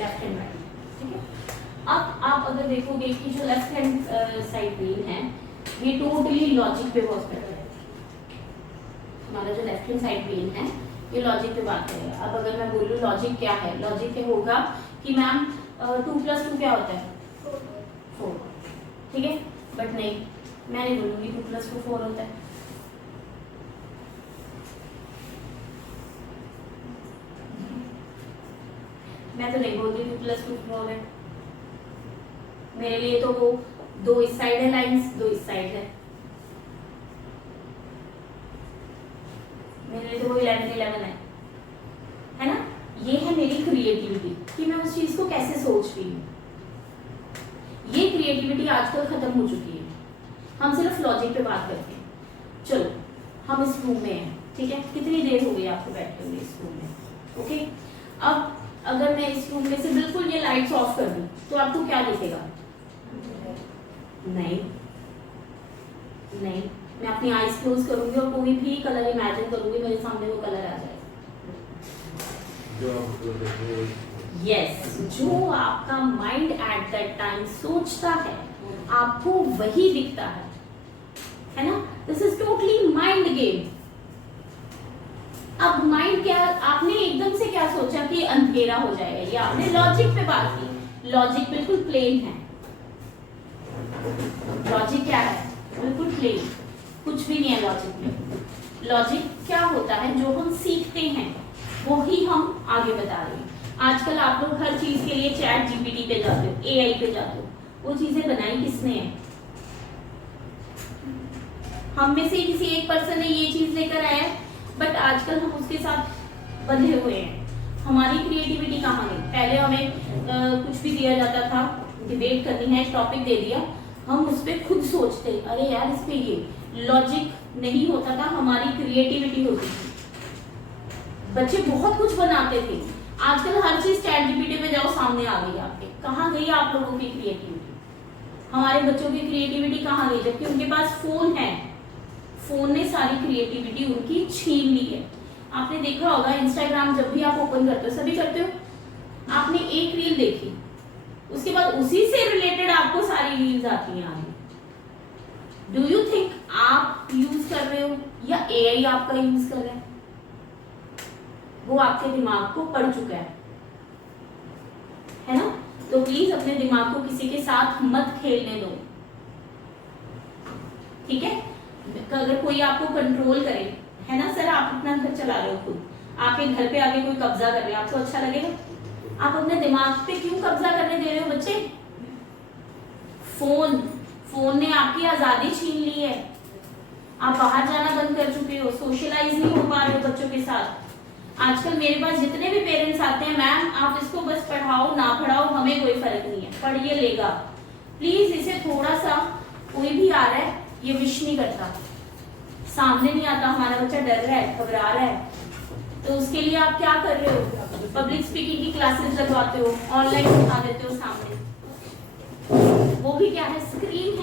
Left hand right, ठीक है। अब आप अगर देखोगे कि जो लेफ्ट हैंड साइड ब्रेन है ये टोटली लॉजिक पे वर्क करता है। हमारा जो लेफ्ट हैंड साइड ब्रेन है ये लॉजिक पे बात करेगा। अब अगर मैं बोलूँ लॉजिक क्या है, लॉजिक क्या होगा कि मैम 2 + 2 क्या होता है 4, ठीक है। बट नहीं, मैं नहीं बोलूँगी 2 + 2 4 होता है। मैं तो नहीं बोलती 2 + 2 4 है। मेरे लिए तो वो 2 इस साइड है लाइंस, 2 इस साइड है, मेरे लिए तो वो 11 है ना। ये है मेरी क्रिएटिविटी कि मैं उस चीज को कैसे सोच रही हूँ। ये क्रिएटिविटी आजकल खत्म हो चुकी है, हम सिर्फ लॉजिक पे बात करते हैं। चलो हम इस रूम में हैं, ठीक है, कितनी देर हो गई आपको बैठे हुए इस रूम में, ओके। अब अगर मैं इस रूम में से बिल्कुल ये लाइट्स ऑफ कर दूं तो आपको क्या दिखेगा? नहीं, मैं अपनी आईज क्लोज करूंगी और कोई भी कलर इमेजिन करूंगी, मेरे सामने वो कलर आ जाएगा। यस, जो आपका माइंड एट दैट टाइम सोचता है आपको वही दिखता है ना। This is totally mind game. अब माइंड क्या, आपने एकदम से क्या सोचा कि अंधेरा हो जाएगा, ये आपने लॉजिक पे बात की। लॉजिक बिल्कुल प्लेन है। लॉजिक क्या है? बिल्कुल प्लेन, कुछ भी नहीं है लॉजिक में। लॉजिक क्या होता है? जो हम सीखते हैं वो ही हम आगे बता रहे हैं। आजकल आप लोग हर चीज के लिए चैट जीपीटी पे जाते हो, एआई पे जाते हो, वो चीजें बनाई किसने है? हम में से किसी एक पर्सन ने ये चीज लेकर आया है, बट आजकल हम उसके साथ बंधे हुए हैं। हमारी क्रिएटिविटी कहाँ गई? पहले हमें कुछ भी दिया जाता था, डिबेट करनी है, टॉपिक दे दिया, हम उस पर खुद सोचते, अरे यार इस पे ये लॉजिक नहीं होता था, हमारी क्रिएटिविटी होती थी। बच्चे बहुत कुछ बनाते थे। आजकल हर चीज चैट जीपीटी पे जाओ, सामने आ गई आपके। कहाँ गई आप लोगों की क्रिएटिविटी? हमारे बच्चों की क्रिएटिविटी कहाँ गई? जबकि उनके पास फोन है, फोन ने सारी क्रिएटिविटी उनकी छीन ली है। आपने देखा होगा इंस्टाग्राम जब भी आप ओपन करते हो, सभी करते हो, आपने एक रील देखी, उसके बाद उसी से रिलेटेड आपको सारी रील्स आती हैं आगे। डू यू थिंक आप यूज कर रहे हो या एआई आपका यूज कर रहा है? वो आपके दिमाग को पढ़ चुका है ना। तो प्लीज अपने दिमाग को किसी के साथ मत खेलने दो, ठीक है। अगर कोई आपको कंट्रोल करे, है ना, सर आप अपना घर चला रहे हो खुद, आपके घर पे आके कोई कब्जा कर रहे हैं, आपको अच्छा लगेगा? आप अपने दिमाग पे क्यों कब्जा करने दे रहे हो बच्चे? फोन ने आपकी आजादी छीन ली है। आप बाहर जाना बंद कर चुके हो, सोशलाइज नहीं हो पा रहे हो बच्चों के साथ। आजकल मेरे पास जितने भी पेरेंट्स आते हैं, मैम आप इसको बस पढ़ाओ ना पढ़ाओ हमें कोई फर्क नहीं है, पढ़िए लेगा, प्लीज इसे थोड़ा सा, कोई भी आ रहा है ये विश नहीं करता, सामने नहीं आता, हमारा बच्चा डर रहा है, घबरा रहा है, तो उसके लिए आप क्या कर रहे हो? पब्लिक स्पीकिंग की क्लासेस लगवाते हो, ऑनलाइन सिखा देते हो सामने, वो भी क्या है? स्क्रीन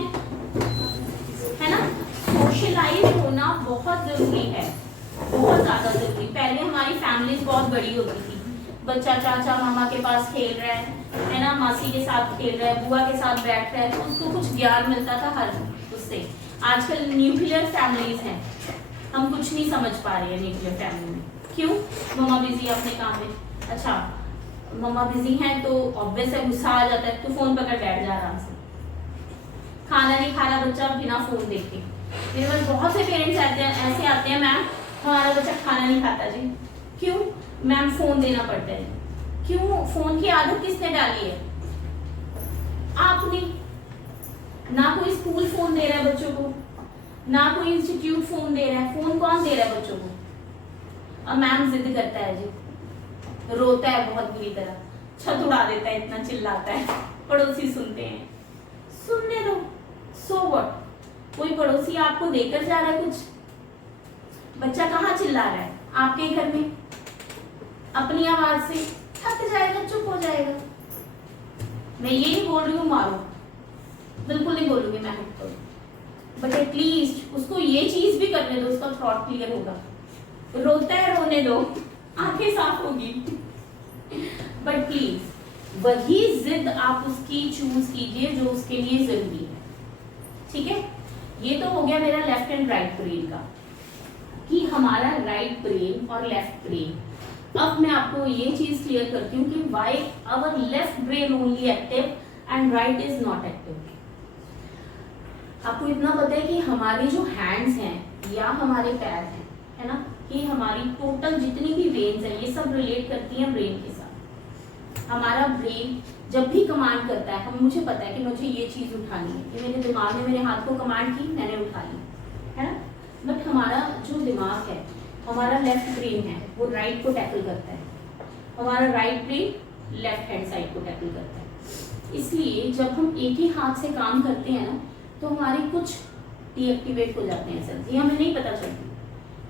है ना। सोशलाइज होना बहुत जरूरी है, बहुत ज्यादा जरूरी। पहले हमारी फैमिलीज बहुत बड़ी होती थी, बच्चा चाचा मामा के पास खेल रहा है ना, मासी के साथ खेल रहा है, बुआ के साथ बैठ रहा है, तो उसको कुछ ज्ञान मिलता था हर उससे। आजकल न्यूक्लियर फैमिलीज हैं, हम कुछ नहीं समझ पा रहे हैं न्यूक्लियर फैमिली में। क्यों? मम्मा बिजी अपने काम में। अच्छा, मम्मा बिजी हैं तो ऑब्वियस है गुस्सा आ जाता है, तो फोन पकड़ बैठ जा आराम से। खाना नहीं खा रहा बच्चा बिना फोन देख के। मेरे पास बहुत से पेरेंट्स ऐसे आते हैं, मैम हमारा बच्चा खाना नहीं खाता जी। क्यों? मैम फोन देना पड़ता है। क्यों? फोन की आदत किसने डाली है? आपने। ना कोई स्कूल फोन दे रहा है बच्चों को, ना कोई इंस्टीट्यूट फोन दे रहा है। फोन कौन दे रहा है बच्चों को? अब मैम जिद करता है जी, रोता है बहुत बुरी तरह, छत उड़ा देता है, इतना चिल्लाता है, पड़ोसी सुनते हैं, सुनने दो, सो व्हाट। कोई पड़ोसी आपको देकर जा रहा है कुछ? बच्चा कहाँ चिल्ला रहा है? आपके घर में अपनी आवाज से थक जाएगा, चुप हो जाएगा। मैं ये नहीं बोल रही हूँ मारो, बिल्कुल नहीं बोलूंगी मैं तो, बट एटलीस्ट उसको ये चीज भी करने दो, उसका थॉट क्लियर होगा। रोता है रोने दो, आंखें साफ होगी, बट प्लीज वही जिद आप उसकी चूज कीजिए जो उसके लिए जरूरी है। ठीक है, ये तो हो गया मेरा लेफ्ट एंड राइट ब्रेन का, कि हमारा राइट ब्रेन और लेफ्ट ब्रेन। अब मैं आपको ये चीज क्लियर करती हूँ कि why our left brain only active and right is not active. आपको इतना पता है कि हमारे जो हैंड्स हैं या हमारे पैर हैं, है ना, ये हमारी टोटल जितनी भी वेन्स हैं ये सब रिलेट करती हैं ब्रेन के साथ। हमारा ब्रेन जब भी कमांड करता है, हम मुझे पता है कि मुझे ये चीज उठानी है, कि मेरे दिमाग ने मेरे हाथ को कमांड की, मैंने उठा ली, है ना। बट हमारा जो दिमाग है, हमारा लेफ्ट ब्रेन है, वो राइट को टैकल करता है, हमारा right brain left hand side को टैकल करता है। इसलिए जब हम एक ही हाथ से काम करते हैं ना, तो हमारे कुछ डीएक्टिवेट हो जाते हैं सेल्स। ये हमें नहीं पता चलती,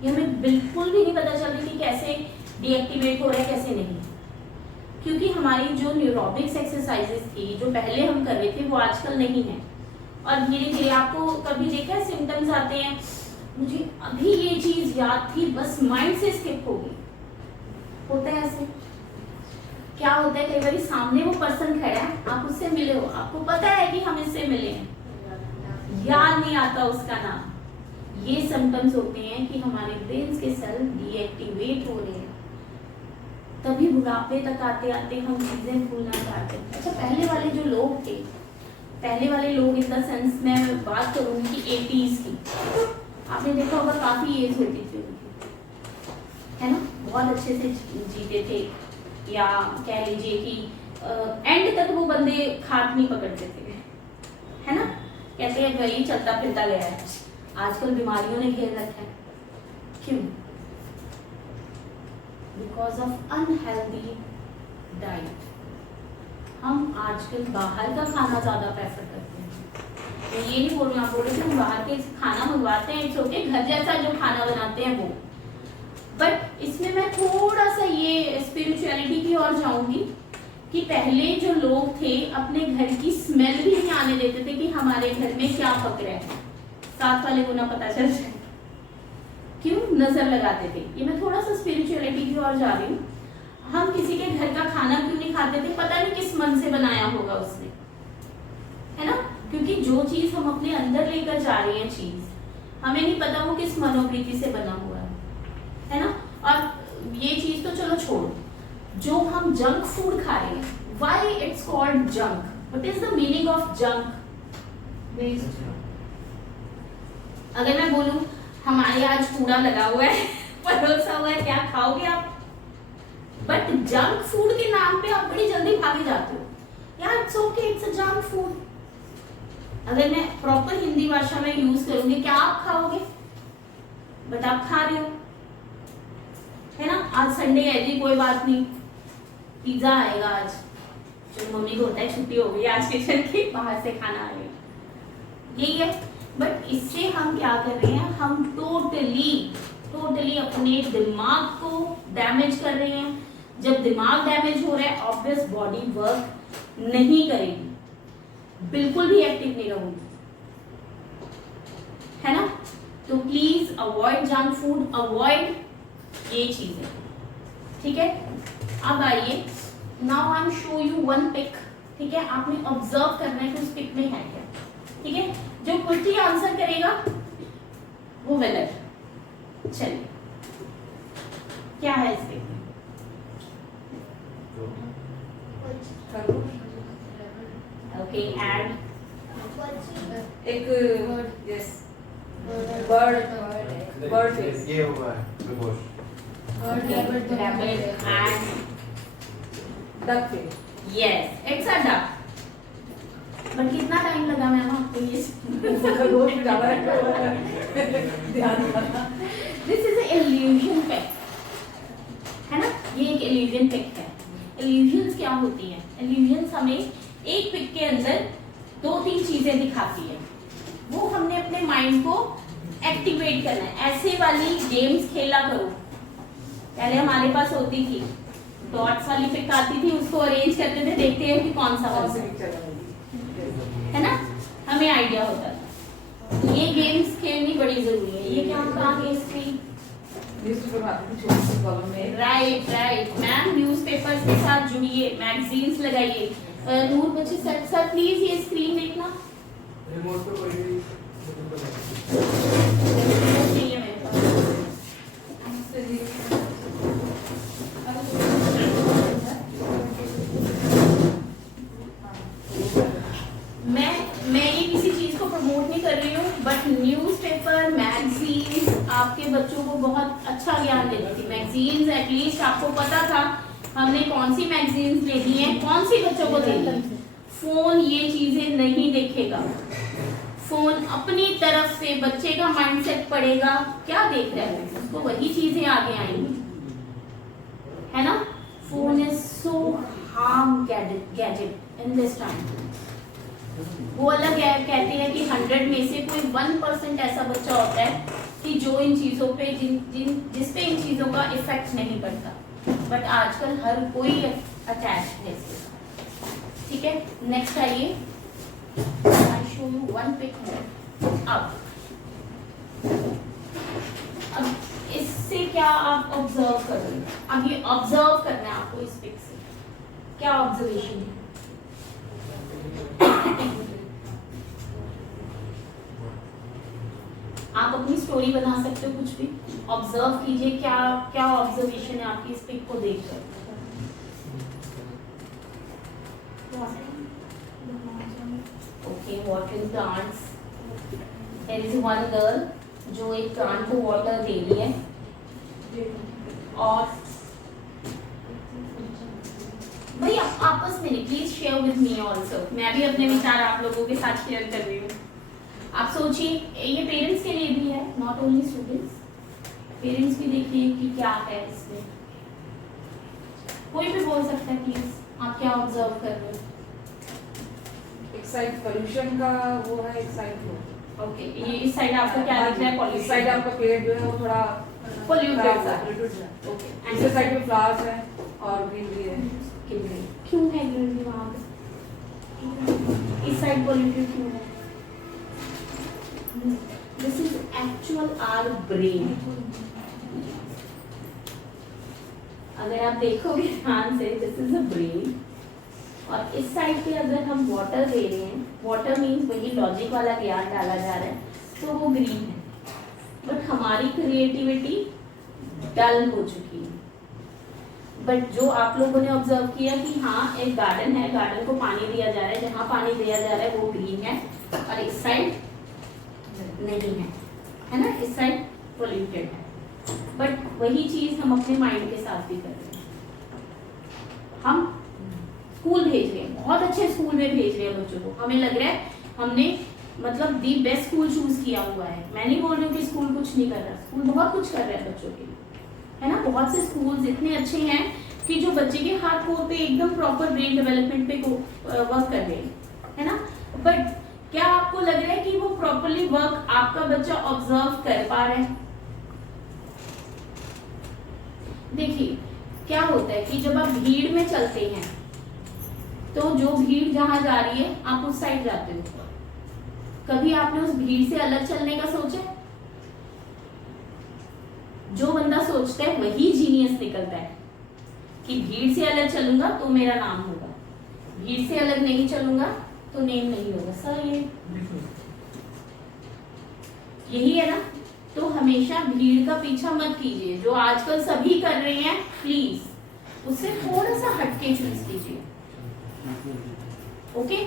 ये हमें बिल्कुल भी नहीं पता चलती कि कैसे डीएक्टिवेट हो रहा है कैसे नहीं, क्योंकि हमारी जो न्यूरोबिक्स एक्सरसाइजेस थी जो पहले हम कर रहे थे वो आजकल नहीं है। और धीरे धीरे आपको कभी देखा है सिम्टम्स आते हैं, मुझे अभी ये चीज याद थी बस माइंड से स्किप हो गई, होता है ऐसे। क्या होता है, कई बार सामने वो पर्सन खड़ा है, आप उससे मिले हो, आपको पता है कि हम इससे मिले हैं, याद नहीं आता उसका नाम। ये सिम्टम्स होते हैं कि हमारे ब्रेन के सेल डीएक्टिवेट हो रहे हैं। तभी बुढ़ापे तक आते आते हम चीजें भूलना चाहते हैं। अच्छा, पहले वाले जो लोग थे, पहले वाले लोग इन द सेंस मैं बात करूंगी 80s की, आपने देखा होगा काफी एज होती थी उनकी, है ना, बहुत अच्छे से जीते थे, या कह लीजिए कि एंड तक वो बंदे खाट नहीं पकड़ते थे, है ना। कहते हैं गली चलता फिरता गया है। आजकल बीमारियों ने घेर रखा है, क्यों? Because of unhealthy diet. हम आजकल बाहर का खाना ज्यादा प्रेफर करते हैं। मैं ये नहीं बोल रही, आप बोल रहे थे हम बाहर के खाना मंगवाते हैं, इट्स ओके, घर जैसा जो खाना बनाते हैं वो। बट इसमें मैं थोड़ा सा ये स्पिरिचुअलिटी की ओर जाऊंगी कि पहले जो लोग थे अपने घर की स्मेल भी नहीं आने देते थे कि हमारे घर में क्या पक रहा है, साथ वाले को ना पता चल जाए, क्यों? नजर लगाते थे। ये मैं थोड़ा सा स्पिरिचुअलिटी की ओर जा रही हूँ। हम किसी के घर का खाना क्यों नहीं खाते थे? पता नहीं किस मन से बनाया होगा उसने, है ना, क्योंकि जो चीज हम अपने अंदर लेकर जा रहे हैं चीज, हमें नहीं पता वो किस मनोवृत्ति से बना हुआ है ना। और ये चीज तो चलो छोड़ो, जो हम जंक फूड खा रहे हैं, why it's called junk? What is the meaning of junk? अगर मैं बोलूं हमारे आज कूड़ा लगा हुआ है, परोसा हुआ है, क्या खाओगे आप? बट जंक फूड के नाम पे आप बड़ी जल्दी भागे जाते हो, यार it's okay, it's a junk food. अगर मैं प्रॉपर हिंदी भाषा में यूज करूंगी, क्या आप खाओगे? बट आप खा रहे हो, है ना। आज संडे है जी, कोई बात नहीं, पिज्जा आएगा आज, जो मम्मी को होता है छुट्टी हो गई आज किचन की, बाहर से खाना आएगा, यही है। बट इससे हम क्या कर रहे हैं, हम टोटली अपने दिमाग को डैमेज कर रहे हैं। जब दिमाग डैमेज हो रहा है, ऑब्वियस बॉडी वर्क नहीं करेगी, बिल्कुल भी एक्टिव नहीं रहूंगी, है ना। तो please avoid junk food, avoid ये चीजें, ठीक है। अब आइए, now I am show you one pic, ठीक है। आपने ऑब्जर्व करना है कि उस पिक में है क्या, ठीक है। जो क्विकली आंसर करेगा वो विनर। चलिए, क्या है इस पिक में? ओके, एंड एक यस बर्ड फेस, ये हुआ है खरगोश, rabbit and duck face. Yes, it's a duck. But कितना टाइम लगा मैम आपको ये? This is a illusion pic, है ना, ये एक इल्यूजन पिक है। इल्यूजन्स क्या होती हैं? इल्यूजन्स हमें एक पिक के अंदर 2-3 चीजें दिखाती है, वो हमने अपने माइंड को एक्टिवेट करना है। ऐसे वाली गेम्स खेला करो, पहले हमारे पास होती थी, डॉट्स वाली पिक आती थी, उसको अरेंज करते थे, देखते हैं कि कौन सा है ना, हमें आइडिया होता था। ये गेम्स खेलनी बड़ी जरूरी है। ये क्या कहा, स्क्रीन न्यूज़पेपर आती थी छोटी सी कॉलम में। राइट राइट मैम, न्यूज़पेपर्स के साथ जुड़िए, मैगजीन्स लगाइए। नूर बच्चे सर सर प्लीज ये स्क्रीन देखना। रिमोट पे कोई भी नहीं है मेरे पास। मैं ये किसी चीज को प्रमोट नहीं कर रही हूँ, बट न्यूज़पेपर मैगजीन्स आपके बच्चों को बहुत अच्छा ज्ञान देती थी। मैगजीन्स एटलीस्ट आपको पता था हमने कौन सी मैगजीन्स लेनी है, कौन सी बच्चों को देनी है। फोन ये चीजें नहीं देखेगा, फोन अपनी तरफ से बच्चे का माइंडसेट पड़ेगा, क्या देख रहा है उसको वही चीजें आगे आएंगी, है ना। Phone is so harm gadget in this time. वो अलग है, कहते हैं कि 100 में से कोई 1% ऐसा बच्चा होता है कि जो इन चीजों पे जिस पे इन चीजों का इफेक्ट नहीं पड़ता, बट आजकल हर कोई अटैच है इसके साथ। ठीक है, नेक्स्ट आइए, I show you one pick more. अब इससे क्या आप ऑब्जर्व कर रहे हैं, अब ये ऑब्जर्व करना है आपको इस पिक से, क्या ऑब्जर्वेशन है। आप अपनी स्टोरी बना सकते हो, कुछ भी ऑब्जर्व कीजिए, क्या क्या ऑब्जर्वेशन है आपकी इस पिक को देखकर। Okay, water plants, there is one girl जो एक प्लांट को वाटर दे रही है, और भैया आपस में please share with me also, मैं भी अपने विचार आप लोगों के साथ शेयर कर रही हूँ। आप सोचिए, ये पेरेंट्स के लिए भी है, नॉट ओनली स्टूडेंट्स, पेरेंट्स भी देखिए कि क्या है इसमें। कोई भी बोल सकता है प्लीज, आप क्या ऑब्जर्व कर रहे हो। एक साइड पोल्यूशन का वो है, एक साइड वो। ओके, ये इस साइड आपको क्या दिख रहा है, पॉल्यूशन। इस साइड आपका पेड़ जो है वो थोड़ा पोल्यूटेड सा। ओके, एंड इस साइड में फ्लावर्स है और ग्रीनरी है। क्यों है ग्रीनरी वहाँ पे, इस साइड पोल्यूटेड क्यों है। This is actual our brain. अगर आप देखोगे ध्यान से, दिस इज अ ब्रेन, और इस साइड पे अगर हम वाटर दे रहे हैं, वाटर मीन्स वही लॉजिक वाला ज्ञान डाला जा रहा है, तो वो ग्रीन है। बट हमारी क्रिएटिविटी डल हो चुकी है। बट जो आप लोगों ने ऑब्जर्व किया कि हाँ एक गार्डन है, गार्डन को पानी दिया जा रहा है, जहाँ पानी दिया जा रहा है वो ग्रीन है, और इस साइड नहीं है ना, इस साइड पोल्यूटेड है। बट वही चीज हम अपने माइंड के साथ भी कर रहे हैं। हम स्कूल भेज रहे हैं, बहुत अच्छे स्कूल में भेज रहे हैं बच्चों को, हमें लग रहा है हमने मतलब दी बेस्ट स्कूल चूज किया हुआ है। मैं नहीं बोल रही हूँ कि स्कूल कुछ नहीं कर रहा, स्कूल बहुत कुछ कर रहा है बच्चों के लिए, है ना। बहुत से स्कूल्स इतने अच्छे हैं कि जो बच्चे के हाथ कोर पे एकदम प्रॉपर ब्रेन डेवलपमेंट पे वर्क कर रहे हैं, है ना। बट क्या आपको लग रहा है कि वो प्रॉपरली वर्क आपका बच्चा ऑब्जर्व कर पा रहा है। देखिए क्या होता है कि जब आप भीड़ में चलते हैं तो जो भीड़ जहां जा रही है आप उस साइड जाते हो। कभी आपने उस भीड़ से अलग चलने का सोचा? जो बंदा सोचता है वही जीनियस निकलता है कि भीड़ से अलग चलूंगा तो मेरा नाम होगा, भीड़ से अलग नहीं चलूंगा तो नेम नहीं होगा। सर ये यही है ना। तो हमेशा भीड़ का पीछा मत कीजिए, जो आजकल सभी कर रहे हैं प्लीज उससे थोड़ा सा हटके चूज कीजिए। ओके,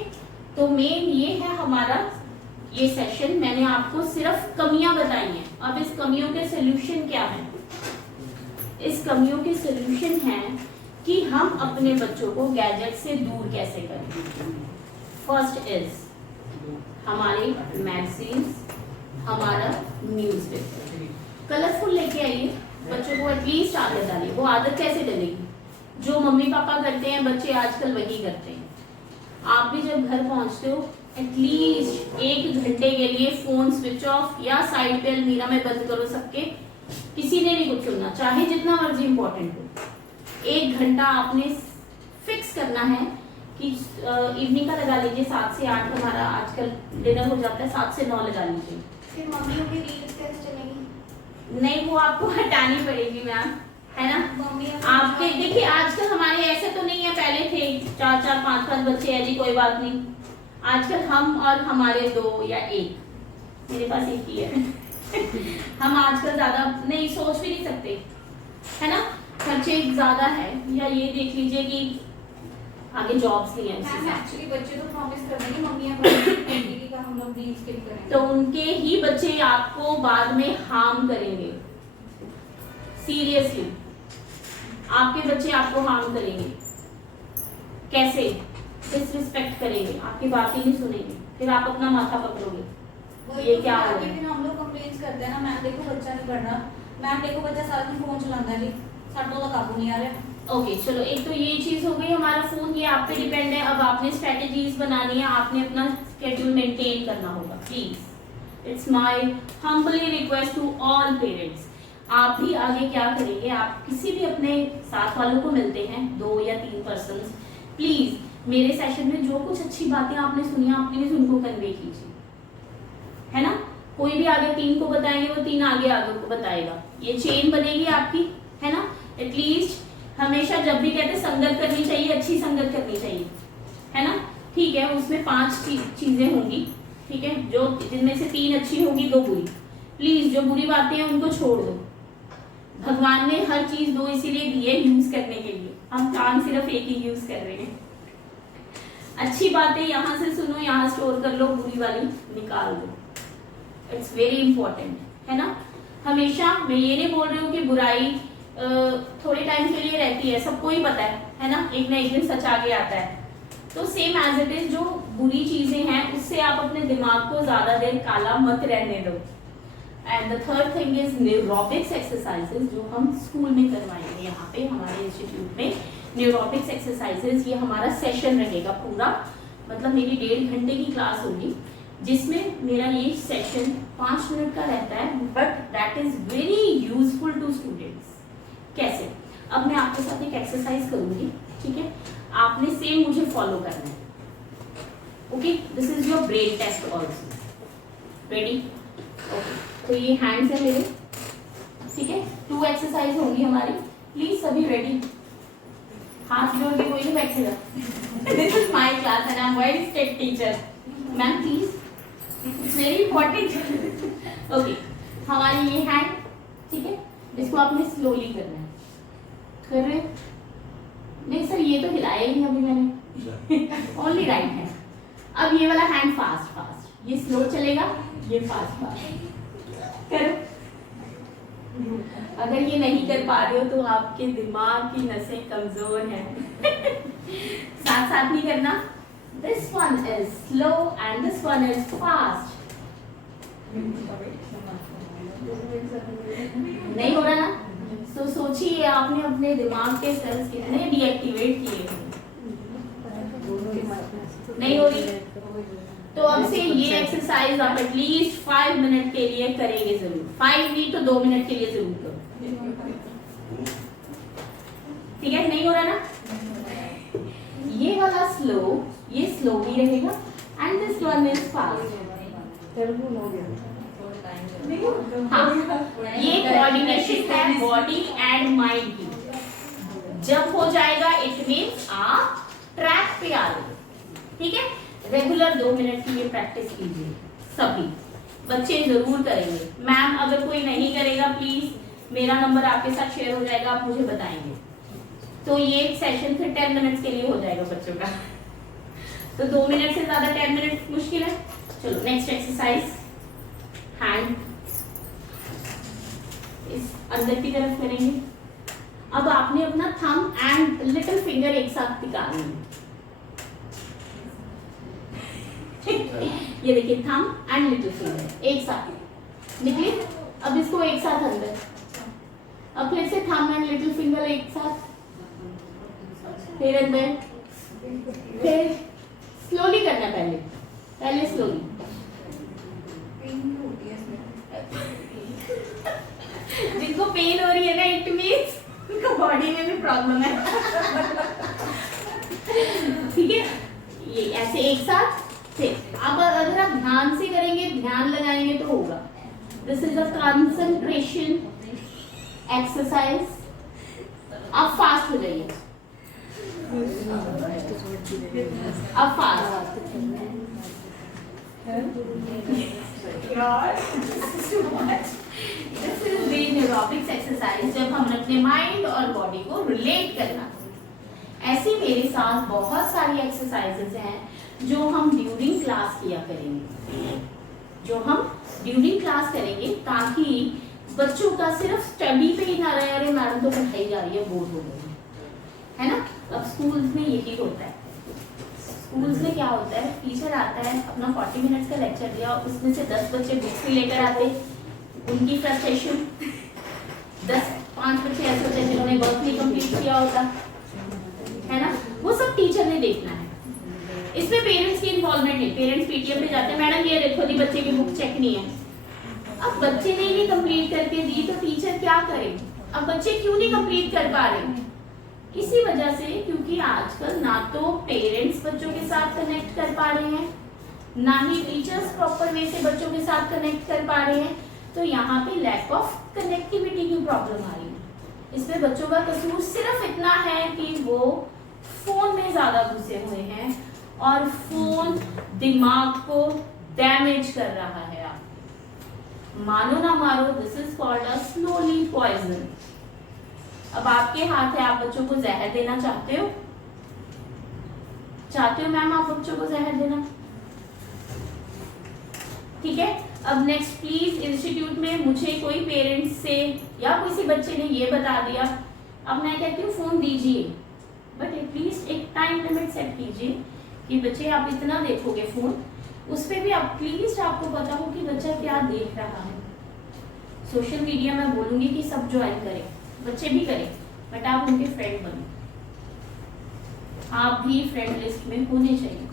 तो मेन ये है हमारा ये सेशन। मैंने आपको सिर्फ कमियां बताई हैं, अब इस कमियों के सोल्यूशन क्या है। इस कमियों के सोल्यूशन है कि हम अपने बच्चों को गैजेट से दूर कैसे करें। फर्स्ट इज हमारे मैगजीन्स, हमारा न्यूज़पेपर कलरफुल लेके आइए, बच्चों को एटलीस्ट आदत डालिए। वो आदत कैसे डलेगी? जो मम्मी पापा करते हैं बच्चे आजकल वही करते हैं। आप भी जब घर पहुंचते हो एटलीस्ट 1 घंटे के लिए फोन स्विच ऑफ या साइड पे अलमीरा में बंद करो सबके, किसी ने नहीं कुछ सुनना, चाहे जितना मर्जी इंपॉर्टेंट हो। 1 घंटा आपने फिक्स करना है कि इवनिंग का लगा लीजिए 7 से 8, हमारा आजकल डिनर हो जाता है 7 से 9 लगा लीजिए। फिर मम्मियों की रील्स कैसे चलेंगी? नहीं वो आपको हटानी पड़ेगी मैम, है ना। मम्मी आपके देखिए आजकल हमारे ऐसे तो नहीं है, पहले थे 4-4 5-5 बच्चे हैं जी, कोई बात नहीं। आजकल हम और हमारे 2 या 1, मेरे पास एक ही है हम आजकल ज्यादा नहीं सोच भी नहीं सकते, है ना, खर्चे ज्यादा है। या ये देख लीजिए कि आगे जॉब्स नहीं है, मैम एक्चुअली बच्चे तो प्रॉमिस कर देंगे मम्मी अब का हम लोग भी स्किप करेंगे, तो उनके ही बच्चे आपको बाद में हार्म करेंगे। सीरियसली आपके बच्चे आपको हार्म करेंगे। कैसे? डिसरिस्पेक्ट करेंगे, आपकी बात ही नहीं सुनेंगे, फिर आप अपना माथा पकड़ोगे। वही ये तो क्या फिर हो आगे रहा है? फिर हम लोग कंप्लेंट्स करते हैं ना, मैम देखो बच्चा नहीं पढ़ रहा, मैम देखो बच्चा सारा दिन फोन चलाता है जी, साडों का काबू नहीं आ रहा। ओके चलो, एक तो ये चीज हो गई, हमारा फोन ये आप पे डिपेंड है। अब आपने स्ट्रेटेजीज बनानी है, आपने अपना स्केड्यूल मेंटेन करना होगा। Please it's my humbly request to all parents. आप भी आगे क्या करेंगे, आप किसी भी अपने साथ वालों को मिलते हैं 2 या 3 पर्सन, प्लीज मेरे सेशन में जो कुछ अच्छी बातें आपने सुनी आप प्लीज उनको कन्वे कीजिए, है ना। कोई भी आगे 3 को बताएंगे, वो 3 आगे को बताएगा, ये चेन बनेगी आपकी, है ना। एटलीस्ट हमेशा जब भी कहते संगत करनी चाहिए, अच्छी संगत करनी चाहिए, है ना। ठीक है, उसमें 5 चीजें होंगी, ठीक है, जो जिनमें से 3 अच्छी होगी, 2 बुरी। प्लीज जो बुरी बातें हैं उनको छोड़ दो। भगवान ने हर चीज 2 इसीलिए दी है, यूज करने के लिए। हम काम सिर्फ एक ही यूज कर रहे हैं। अच्छी बातें यहाँ से सुनो, यहाँ स्टोर कर लो, बुरी वाली निकाल दो। इट्स वेरी इंपॉर्टेंट, है ना। हमेशा मैं ये नहीं बोल रही हूँ कि बुराई थोड़े टाइम के लिए रहती है, सबको ही पता है ना, एक ना एक दिन सच आगे आता है। तो सेम एज इट इज जो बुरी चीजें हैं उससे आप अपने दिमाग को ज्यादा देर काला मत रहने दो। And the third thing is neurobics exercises, जो हम स्कूल में करवाएंगे यहाँ पे हमारे इंस्टीट्यूट में। न्यूरोबिक्स एक्सरसाइजेज ये हमारा सेशन रहेगा पूरा, मतलब मेरी 1.5 घंटे की क्लास होगी, जिसमें मेरा ये सेशन 5 मिनट का रहता है, but that is very useful to students. कैसे? अब मैं आपके साथ एक एक्सरसाइज करूंगी, ठीक है, आपने सेम मुझे फॉलो करना है। Okay, this is your brain test also. Ready? Okay, तो ये हैंड्स है मेरे, ठीक है, 2 एक्सरसाइज होंगी हमारी। प्लीज सभी रेडी, हाथ जोड़ के कोई नहीं बैठेगा। This is my class and I am very strict teacher. Ma'am please, it's very important. Okay, हमारी ये हैंड, ठीक है, इसको आपने स्लोली करना है। कर रहे? नहीं सर, ये तो हिलाया ही नहीं अभी मैंने। Only right hand. अब ये वाला हैंड फास्ट फास्ट, ये स्लो चलेगा, ये फास्ट फास्ट करो। अगर ये नहीं कर पा रहे हो तो आपके दिमाग की नसें कमजोर हैं। साथ साथ नहीं करना। This one is slow and this one is fast. नहीं हो रहा ना? तो सोचिए आपने अपने दिमाग के सेल्स कितने डीएक्टिवेट किए हैं। नहीं हो रही? तो अब से ये एक्सरसाइज आप एटलीस्ट 5 मिनट के लिए करेंगे जरूर। 5 नहीं तो 2 मिनट के लिए जरूर करो, ठीक है। नहीं हो रहा ना? ये वाला स्लो, ये स्लो भी रहेगा and this one is fast. हाँ, ये कोऑर्डिनेशन है बॉडी एंड माइंड की। जब हो जाएगा इट मीन्स आप ट्रैक पे आ रहे हो, ठीक है। रेगुलर 2 मिनट की ये प्रैक्टिस कीजिए, सभी बच्चे जरूर करेंगे। मैम अगर कोई नहीं करेगा प्लीज मेरा नंबर आपके साथ शेयर हो जाएगा, आप मुझे बताएंगे। तो ये सेशन फिर 10 मिनट्स के लिए हो जाएगा बच्चों का। तो 2 मिनट से ज्यादा 10 मिनट मुश्किल है। चलो नेक्स्ट एक्सरसाइज, हैंड इस अंदर की तरफ करेंगे। अब आपने अपना थंब एंड लिटिल फिंगर एक साथ निकालना है। ये देखिए, थंब एंड लिटिल फिंगर एक साथ निकले। अब इसको एक साथ अंदर, अब फिर से थंब एंड लिटिल फिंगर एक साथ, फिर अंदर, फिर स्लोली करना। पहले स्लोली। जिनको पेन हो रही है ना, इट मीन्स उनका बॉडी में भी प्रॉब्लम है। ठीक है, ये ऐसे एक साथ। अब अगर आप ध्यान से करेंगे, ध्यान लगाएंगे तो होगा। This is a concentration exercise. अब फास्ट हो जाइए, अब fast. This is the neurobics exercise, जब हम अपने माइंड और बॉडी को रिलेट करना। ऐसी मेरे साथ बहुत सारी एक्सरसाइजेज हैं जो हम ड्यूरिंग क्लास किया करेंगे, जो हम ड्यूरिंग क्लास करेंगे, ताकि बच्चों का सिर्फ स्टडी पे ही ना रहे, अरे मैडम तो पढ़ाई जा रही है, बोर हो गई है ना। अब स्कूल्स में यही होता है। स्कूल्स में क्या होता है, टीचर आता है, अपना 40 मिनट्स का लेक्चर दिया, उसमें से 10 बच्चे बुक्स भी लेकर आते, उनकी फ्रस्ट्रेशन, 5 बच्चे ऐसे होते हैं जिन्होंने वर्क नहीं कंप्लीट किया होता है ना, वो सब टीचर ने देखना है। इसमें पेरेंट्स की इन्वॉल्वमेंट नहीं। पेरेंट्स पीटीएम पे जाते हैं, मैडम ये देखो जी बच्चे की बुक चेक नहीं है। अब बच्चे ने नहीं कंप्लीट करके दी तो टीचर क्या करे। अब बच्चे क्यों नहीं कंप्लीट कर पा रहे, इसी वजह से, क्योंकि आजकल ना तो पेरेंट्स बच्चों के साथ कनेक्ट कर पा रहे हैं, ना ही टीचर्स प्रॉपर वे से बच्चों के साथ कनेक्ट कर पा रहे हैं। तो यहाँ पे लैक ऑफ कनेक्टिविटी की प्रॉब्लम आ रही है। इसमें बच्चों का कसूर सिर्फ इतना है कि वो फोन में ज्यादा घुसे हुए हैं और फोन दिमाग को डैमेज कर रहा है। आप मानो ना मानो, this is called a slowly poison. अब आपके हाथ है, आप बच्चों को जहर देना चाहते हो? चाहते हो मैम आप बच्चों को जहर देना? ठीक है। अब नेक्स्ट प्लीज, इंस्टीट्यूट में मुझे कोई पेरेंट्स से या किसी बच्चे ने ये बता दिया, अब मैं कहती हूँ फोन दीजिए, बट एटलीस्ट एक टाइम लिमिट सेट कीजिए कि बच्चे आप इतना देखोगे फोन, उस पर भी आप प्लीज आपको पता हो कि बच्चा क्या देख रहा है। सोशल मीडिया मैं बोलूंगी कि सब ज्वाइन करें, बच्चे भी करें, बट आप उनके फ्रेंड बनो। आप भी फ्रेंड लिस्ट में होने चाहिए।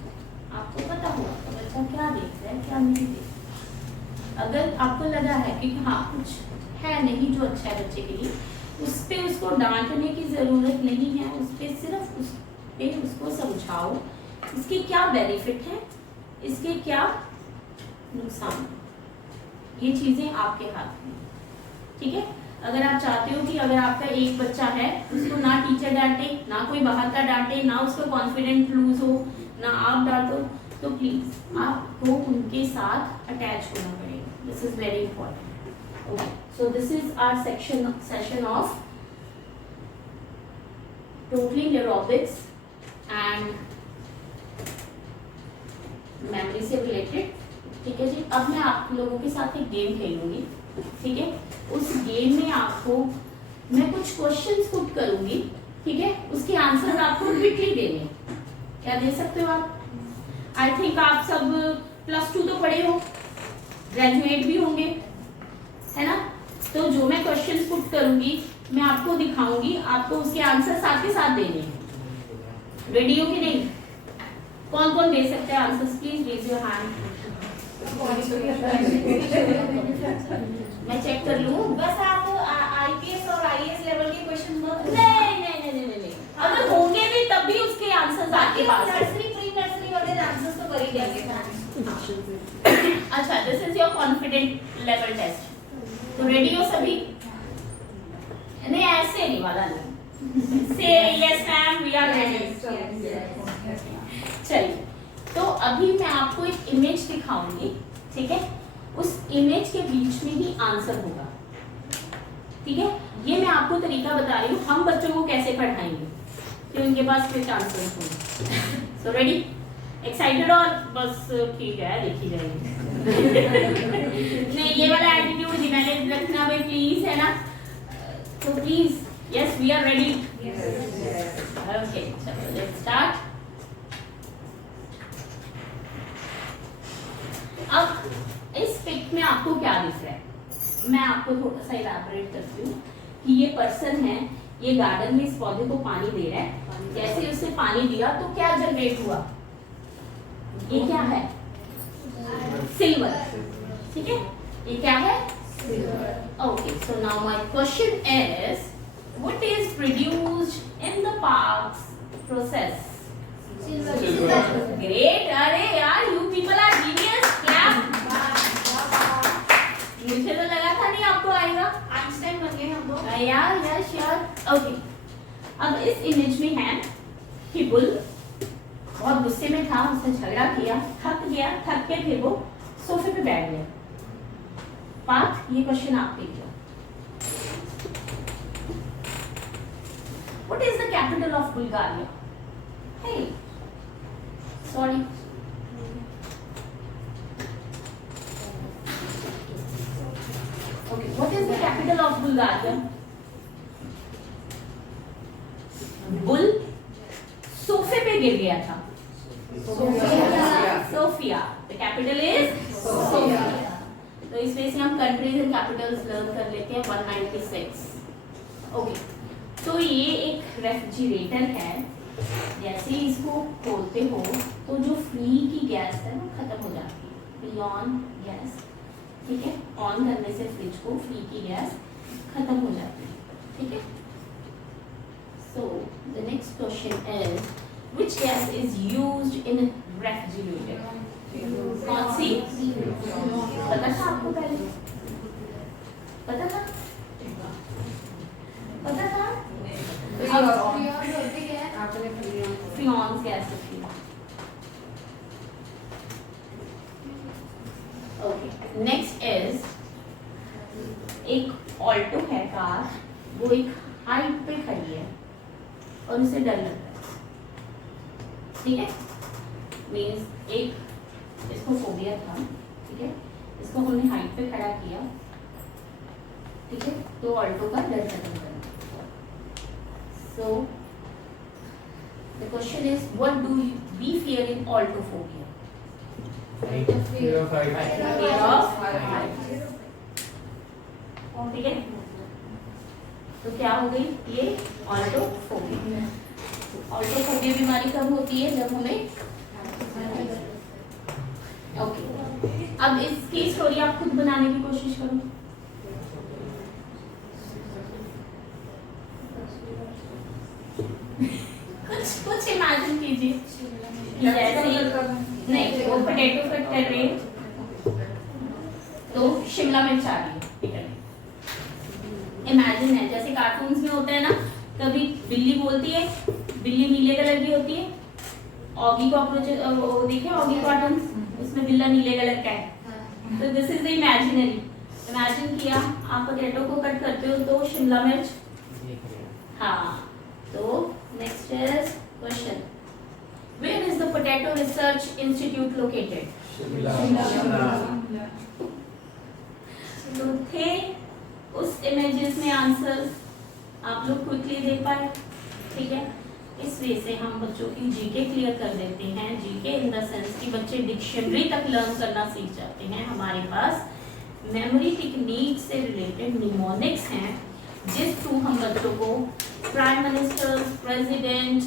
आपको पता होगा तो बच्चा क्या देख रहा है, क्या नहीं देख रहा। अगर आपको लगा है कि हाँ कुछ है नहीं जो अच्छा है बच्चे के लिए, उस पे उसको डांटने की जरूरत नहीं है, उस पे सिर्फ उस पे उसको समझाओ इसके क्या बेनिफिट है, इसके क्या नुकसान। ये चीजें आपके हाथ में, ठीक है। अगर आप चाहते हो कि अगर आपका एक बच्चा है उसको ना टीचर डांटे, ना कोई बाहर का डांटे, ना उसका कॉन्फिडेंस लूज हो, ना आप डांटो, तो प्लीज आपको उनके साथ अटैच होना पड़ेगा। This is very important. Okay, so this is our session of totally neurobics and memory से रिलेटेड, ठीक है जी। अब मैं आप लोगों के साथ एक गेम खेलूंगी, ठीक है। उस गेम में आपको मैं कुछ क्वेश्चंस पुट करूंगी, ठीक है, उसके आंसर आपको क्विकली देने। क्या दे सकते हो आप? आई थिंक आप सब +2 तो पढ़े हो, ग्रेजुएट भी होंगे, है ना। तो जो मैं क्वेश्चंस पुट करूंगी मैं आपको दिखाऊंगी, आपको उसके आंसर साथ के साथ देने हैं। रेडी हो कि नहीं? कौन कौन दे सकते हैं answers? Please raise your hand. मैं चेक कर लूं। बस आप आईपीएस और आईएएस लेवल के क्वेश्चन मत। नहीं, अगर होंगे भी तब भी उसके आंसर्स आपके पास है। नर्सरी प्री नर्सरी वाले आंसर्स तो कर ही देंगे। अच्छा, this is your confident level test. तो रेडी हो सभी? नहीं ऐसे नहीं वाला नहीं। Say yes ma'am we are ready. चलिए, तो अभी मैं आपको एक इमेज दिखाऊंगी, ठीक है। उस इमेज के बीच में ही आंसर होगा, ठीक है। ये मैं आपको तरीका बता रही हूँ हम बच्चों को कैसे पढ़ाएंगे कि उनके पास क्विक आंसर हों। So ready, excited? और बस ठीक है, देखी जाएगी। नहीं, ये वाला एटीट्यूड मैंने रखना भाई प्लीज, है ना। तो please, yes we are ready. Okay, चलो लेट्स स्टार्ट। अब इस पिक में आपको क्या दिख रहा है? मैं आपको थोड़ा सा इलैबोरेट करती हूँ कि ये पर्सन है, ये गार्डन में इस पौधे को पानी दे रहा है। जैसे उसने पानी दिया तो क्या जनरेट हुआ? ये क्या है? सिल्वर, ठीक है। ये क्या है? Okay, so now my question is what is produced in the Parkes process? Great. अरे यार, you people are genius. Clap. मुझे तो लगा था नहीं आपको आएगा। आइंस्टाइन बन गए हम लोग। यार यस श्योर। ओके, अब इस इमेज में है कि बुल बहुत गुस्से में था, उसने झगड़ा किया, थक गया, थक के फिर वो सोफे पे बैठ गया। पार्थ, ये क्वेश्चन आप देखिए। What is the capital of Bulgaria? Hey, sorry. Okay, what is the capital of Bulgaria? बुल सोफे पे गिर गया था। Sofia. The capital is Sofia. तो इसमें से हम कंट्रीज एंड कैपिटल्स लर्न कर लेते हैं। 196। ओके, तो ये एक रेफ्रिजरेटर है। जैसे ही इसको खोलते हो तो जो फ्री की गैस है वो खत्म हो जाती है। बियॉन्ड गैस, ठीक है। ऑन करने से फ्रिज को फ्री की गैस खत्म हो जाती है, ठीक है। So the next question is, which gas is used in refrigerator? कौन सी? पता था आपको पहले? पता था? पता था? फ्रियॉन्स गैस होती है। ओके, नेक्स्ट इज, एक ऑल्टो है कार, वो एक हाइट पे खड़ी है और उसे डर लगता है, ठीक है। मीन्स एक इसको फोबिया था, ठीक है। इसको हमने हाइट पे खड़ा किया, ठीक है, तो ऑल्टो का डर खत्म करना। So the question is, what do we fear in altophobia? Fear of height. Fear of height, ठीक है। तो क्या हो गई ये? ऑल्टोफोबिया। ऑल्टोफोबिया बीमारी कब होती है? जब हमें, ओके। अब इसकी स्टोरी आप खुद बनाने की कोशिश करो। कुछ इमेजिन कीजिए। जैसे नहीं, वो पोटैटो कट कर रहे हैं तो शिमला मिर्च आ रही है। इमेजिन है, जैसे कार्टून्स में होता है ना, कभी बिल्ली बोलती है, बिल्ली नीले कलर की होती है। ऑगी कॉकरोच, वो देखे ऑगी कार्टून्स, उसमें बिल्ला नीले कलर का है। तो this is the imaginary. Imagine किया, आप पोटैटो को कट करते हो तो शिमला मिर्च, हाँ। तो next is question, where is the potato research institute located? तो थे उस इमेजेस में आंसर्स, आप लोग क्विकली देख पाए, ठीक है। इस वे से हम बच्चों की जीके क्लियर कर देते हैं। जीके इन द सेंस कि बच्चे डिक्शनरी तक लर्न करना सीख जाते हैं। हमारे पास मेमोरी टेक्निक से रिलेटेड निमोनिक्स हैं, जिस थ्रू हम बच्चों को prime minister, president,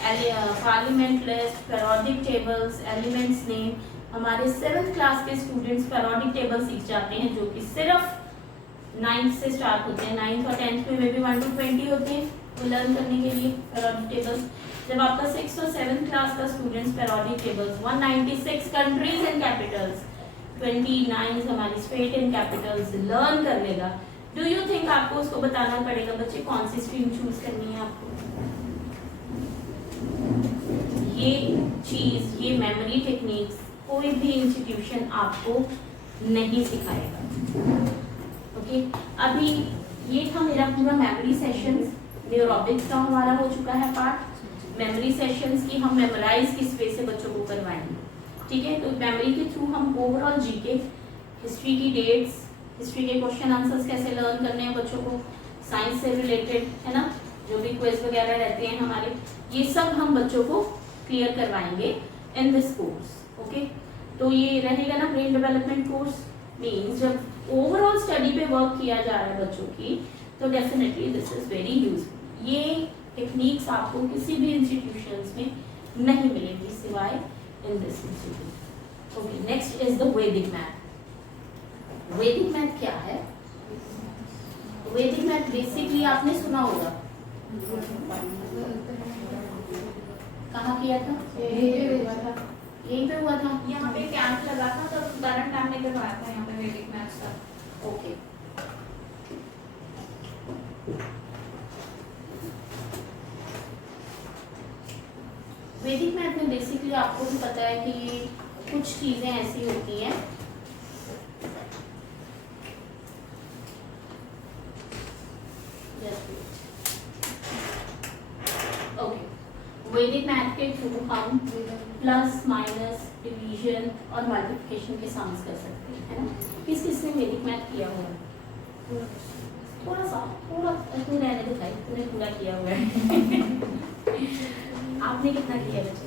parliament list, periodic tables, elements name, हमारे 7th क्लास के स्टूडेंट्स पीरियोडिक टेबल सीख जाते हैं, जो कि सिर्फ 9th से स्टार्ट होते हैं। 9th और 10th में भी 1 to 20 होते हैं वो लर्न करने के लिए पीरियोडिक टेबल्स। जब आपका 6th और 7th क्लास का students periodic tables 196 countries and Capitals, 29 हमारी स्टेट एंड कैपिटल्स लर्न कर लेगा, डू यू थिंक आपको उसको बताना पड़ेगा बच्चे कौन सी स्ट्रीम चूज करनी है आपको? ये चीज, ये मेमोरी टेक्निक्स कोई भी इंस्टीट्यूशन आपको नहीं सिखाएगा। ओके, अभी ये था मेरा पूरा मेमोरी सेशंस। न्यूरोबिक्स का हमारा हो चुका है पार्ट। मेमोरी सेशंस की हम मेमोराइज किस वे से बच्चों को करवाएंगे, ठीक है। तो मेमोरी के थ्रू हम ओवरऑल जीके, हिस्ट्री की डेट्स, हिस्ट्री के क्वेश्चन आंसर्स कैसे लर्न करने हैं बच्चों को, साइंस से रिलेटेड है ना, जो भी क्विज वगैरह रहते हैं हमारे, ये सब हम बच्चों को क्लियर करवाएंगे इन दिस कोर्स। ओके, तो ये रहेगा ना ब्रेन डेवलपमेंट कोर्स। मीन्स जब ओवरऑल स्टडी पे वर्क किया जा रहा है बच्चों की, तो definitely this is very useful. ये टेक्निक्स आपको किसी भी इंस्टीट्यूशंस में नहीं मिलेंगी सिवाय in this institute. Okay, next is the वैदिक मैथ। वैदिक मैथ क्या है? वैदिक मैथ बेसिकली आपने सुना होगा, कहाँ किया था? यहीं पे हुआ था? यहाँ पे कैंप लगा था तो करंट मैम ने करवाया था यहाँ पे वैदिक मैथ्स का। ओके। वैदिक मैथ में बेसिकली आपको भी पता है कि कुछ चीजें ऐसी होती हैं ओके। वैदिक मैथ के थ्रू हम प्लस माइनस डिवीजन और मल्टीप्लिकेशन के सम्स कर सकते हैं, है ना? किस किस ने वैदिक मैथ किया हुआ है? थोड़ा तू रहने दो भाई, तूने पूरा किया हुआ है। आपने कितना किया बच्चे?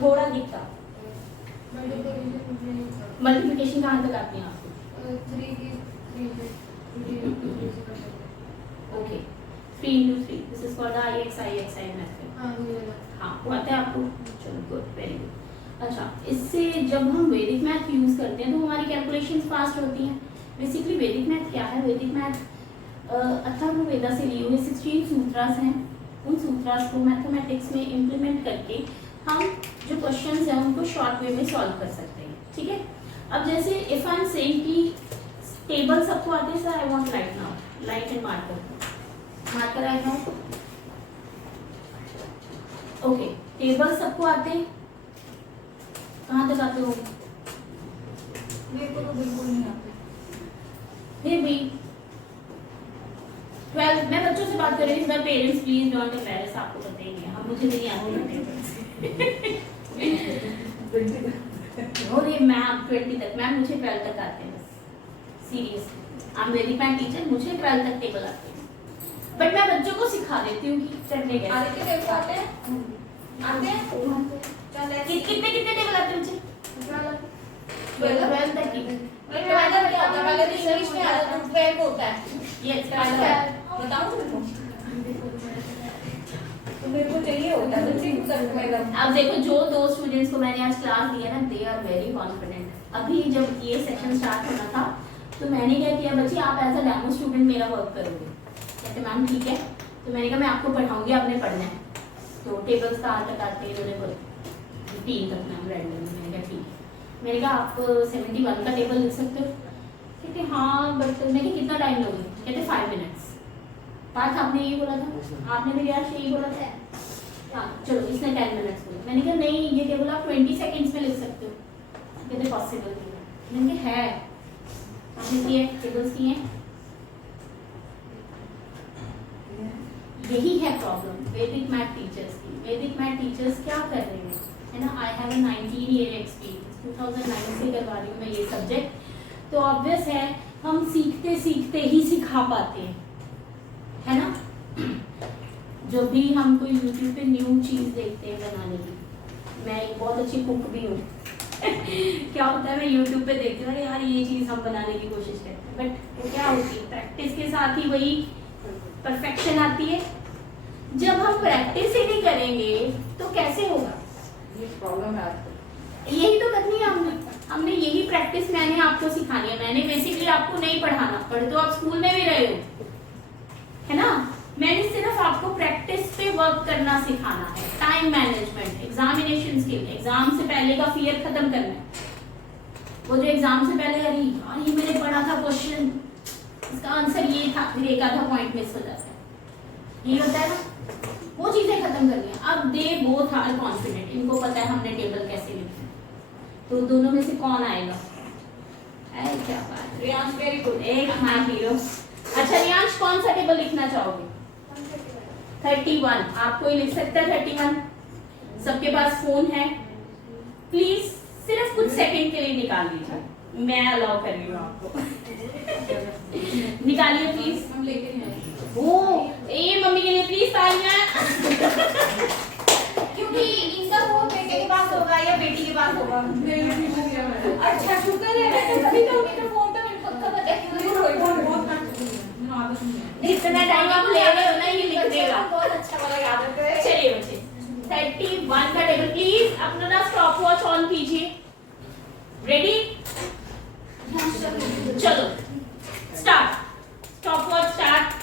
थोड़ा दिखता। मल्टीप्लिकेशन कहाँ तक आती है आपको? Okay, 3 into 3 this is called IXI method. हाँ, वो आता है आपको? चलो गुड, वेरी गुड। अच्छा, इससे जब हम वैदिक मैथ यूज करते हैं तो हमारी कैलकुलेशंस फास्ट होती हैं। बेसिकली वैदिक मैथ क्या है? वैदिक मैथ अथर्ववेदा से लिए हुए 16 सूत्रास हैं। उन सूत्रास को मैथमेटिक्स में इम्प्लीमेंट करके हम जो क्वेश्चंस हैं उनको शॉर्ट वे में सॉल्व कर सकते हैं, ठीक है? अब जैसे इफ आई एम सेइंग कि टेबल सबको आते हैं, sir I want right now, light and marker आएगा। ओके, टेबल सबको आते हैं? कहाँ तक आते हो? मेरे को तो बिल्कुल नहीं आते। फिर भी 12 मैं बच्चों से बात कर रही हूँ, पेरेंट्स प्लीज डोंट एम्बैरेस, आपको पता ही नहीं है, हम मुझे नहीं आते और ये मैम 20 तक, मैम मुझे 12 तक आते हैं बस, seriously I am very fine teacher, मुझे 12 तक टेबल आते हैं, बट मैं बच्चों को सिखा देती हूँ कि करने कैसे। आते टेबल आते हैं? आते हैं? चल कितने कितने टेबल आते हैं बच्चे? 12 तक की। पहले क्या होता है? पहले तो इंग्लिश में आता था, 12 होता है। यस, बताऊं तुमको? तो मेरे को चाहिए होता है तो ठीक कर मेरा। अब देखो, जो 2 स्टूडेंट्स को मैंने आज क्लास दिया ना, दे आर वेरी कॉन्फिडेंट। अभी जब ये सेशन स्टार्ट होना था तो मैंने क्या किया, बच्चे आप एज अ डेमो स्टूडेंट मेरा वर्क करोगे। कहते मैम ठीक है, तो मैंने कहा मैं आपको पढ़ाऊंगी, आपने पढ़ना है। तो टेबल्स कहाँ तक आते हैं? उन्होंने 3 तक मैम रैंडम। मैंने कहा ठीक है। मैंने कहा आप 71 का टेबल लिख सकते हो? कहते हाँ, बट मैं कहा कितना टाइम लोगे? कहते 5 मिनट्स। बात आपने यही बोला था, आपने भी यार यही बोला था। हाँ चलो, इसने 10 मिनट्स बोला। मैंने कहा नहीं, ये टेबल आप 20 सेकेंड्स में लिख सकते हो। कहते पॉसिबल नहीं है। मैंने कहा है, आपने किए टेबल्स किए। यही है प्रॉब्लम वैदिक मैथ टीचर्स की। वैदिक मैथ टीचर्स क्या कर रहे हैं, है ना? I have a 19 year experience, 2009 से करवा रही हूँ मैं ये सब्जेक्ट। तो ऑब्वियस है हम सीखते सीखते ही सिखा पाते हैं, है ना? जब भी हम कोई यूट्यूब पे न्यू चीज़ देखते हैं बनाने की, मैं एक बहुत अच्छी कुक भी हूँ। क्या होता है, मैं यूट्यूब पे देखती हूँ यार ये चीज़ हम बनाने की कोशिश करते हैं, बट वो क्या होती है, प्रैक्टिस के साथ ही वही परफेक्शन आती है। जब हम प्रैक्टिस ही नहीं करेंगे तो कैसे होगा? ये प्रॉब्लम है आजकल। यही तो करनी है हमने यही प्रैक्टिस मैंने आपको सिखानी है। मैंने बेसिकली आपको नहीं पढ़ाना, पढ़ तो आप स्कूल में भी रहे हो, है ना? मैंने सिर्फ आपको प्रैक्टिस पे वर्क करना सिखाना है। Time management, examination skill, exam से पहले का फियर खत्म करना है। वो जो एग्जाम से पहले अरे यार ये मैंने पढ़ा था क्वेश्चन, इसका आंसर ये था, फिर एक आधा पॉइंट मिस हो जाता है, ये होता है ना, वो चीजें खत्म करनी है। अब दे बोथ आर कॉन्फिडेंट, इनको पता है हमने टेबल कैसे लिखना है, तो दोनों में से कौन आएगा? अरे क्या बात, रियांश वेरी गुड, एक माय हीरो। अच्छा रियांश, कौन सा टेबल लिखना चाहोगे? 31। आप कोई लिख सकता है 31? सबके पास फोन है? प्लीज सिर्फ कुछ सेकंड के लिए निकाल लीजिए, मैं अलाउ कर रही हूँ आपको। निकालिए प्लीज। हम लेके नहीं आए ओ ए मम्मी के लिए प्लीज तालियां। क्योंकि इनका फोन बेटे के पास होगा या बेटी के पास होगा। अच्छा शुक्र है, तभी तो मेरा फोन तो मेरे पक्का पता है क्यों रोई बहुत इतना टाइम आप ले रहे हो ना, ये लिख देगा। बहुत अच्छा वाला याद है। चलिए बच्चे 31 का टेबल प्लीज अपना ना स्टॉप वॉच ऑन कीजिए। रेडी? चलो start, stop watch start.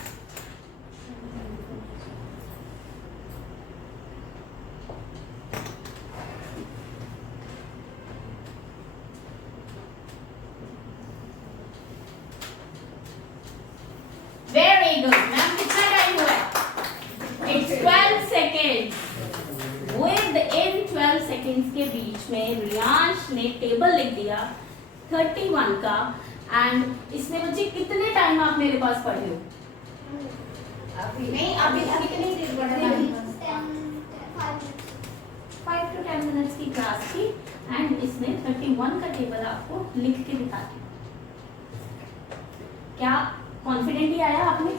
At the end 12 seconds के बीच में रियांश ने टेबल लिख दिया 31 का। एंड इसमें बच्चे कितने टाइम आप मेरे पास पढ़े हो? अभी नहीं, अभी कितनी देर पढ़ रहे हैं? 5 to 10 मिनट्स की क्लास थी एंड इसने 31 का टेबल आपको लिख के दिखा दिया। क्या कॉन्फिडेंट ही आया आपने?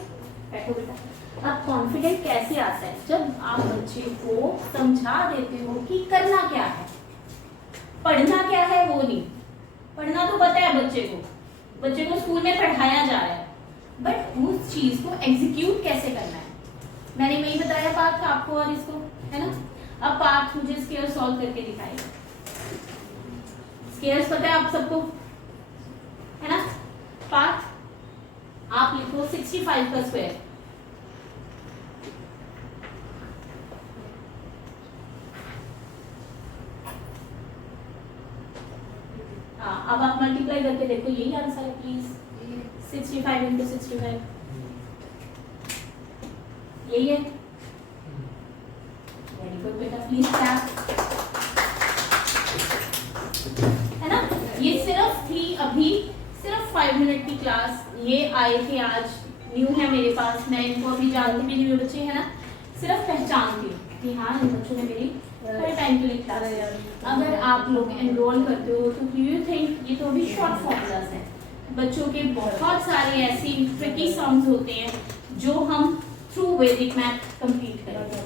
बैठो बेटा। अब कॉन्फिडेंट कैसे आता है? जब आप बच्चे को समझा देते हो कि करना क्या है, पढ़ना क्या है। वो नहीं, पढ़ना तो पता है बच्चे को स्कूल में पढ़ाया जा रहा है, बट उस चीज को एग्जीक्यूट कैसे करना है। मैंने वही बताया पार्थ आपको और इसको, है ना। अब पार्थ मुझे स्क्वायर सॉल्व करके दिखाएगा। स्क्वायर्स पता है आप सबको, है ना। पार्थ आप लिखो 65 का स्क्वायर। अब आप मल्टीप्लाई करके देखो, यही आंसर है प्लीज। 65 इंटू 65 यही है। वेरी गुड बेटा, प्लीज क्लैप, है ना। ये सिर्फ थी अभी सिर्फ 5 मिनट की क्लास। ये आए थे आज, न्यू है मेरे पास, मैं इनको अभी जानती भी नहीं हूँ बच्चे, है ना। सिर्फ पहचान थी कि हाँ इन बच्चों ने मेरी थोड़े टाइम के लिए क्लास है। अगर आप लोग एनरोल करते हो तो डू यू थिंक, ये तो अभी शॉर्ट फॉर्मूलाज है, बच्चों के बहुत सारे ऐसी ट्रिकी सॉन्ग्स होते हैं जो हम थ्रू वैदिक मैथ कंप्लीट करेंगे।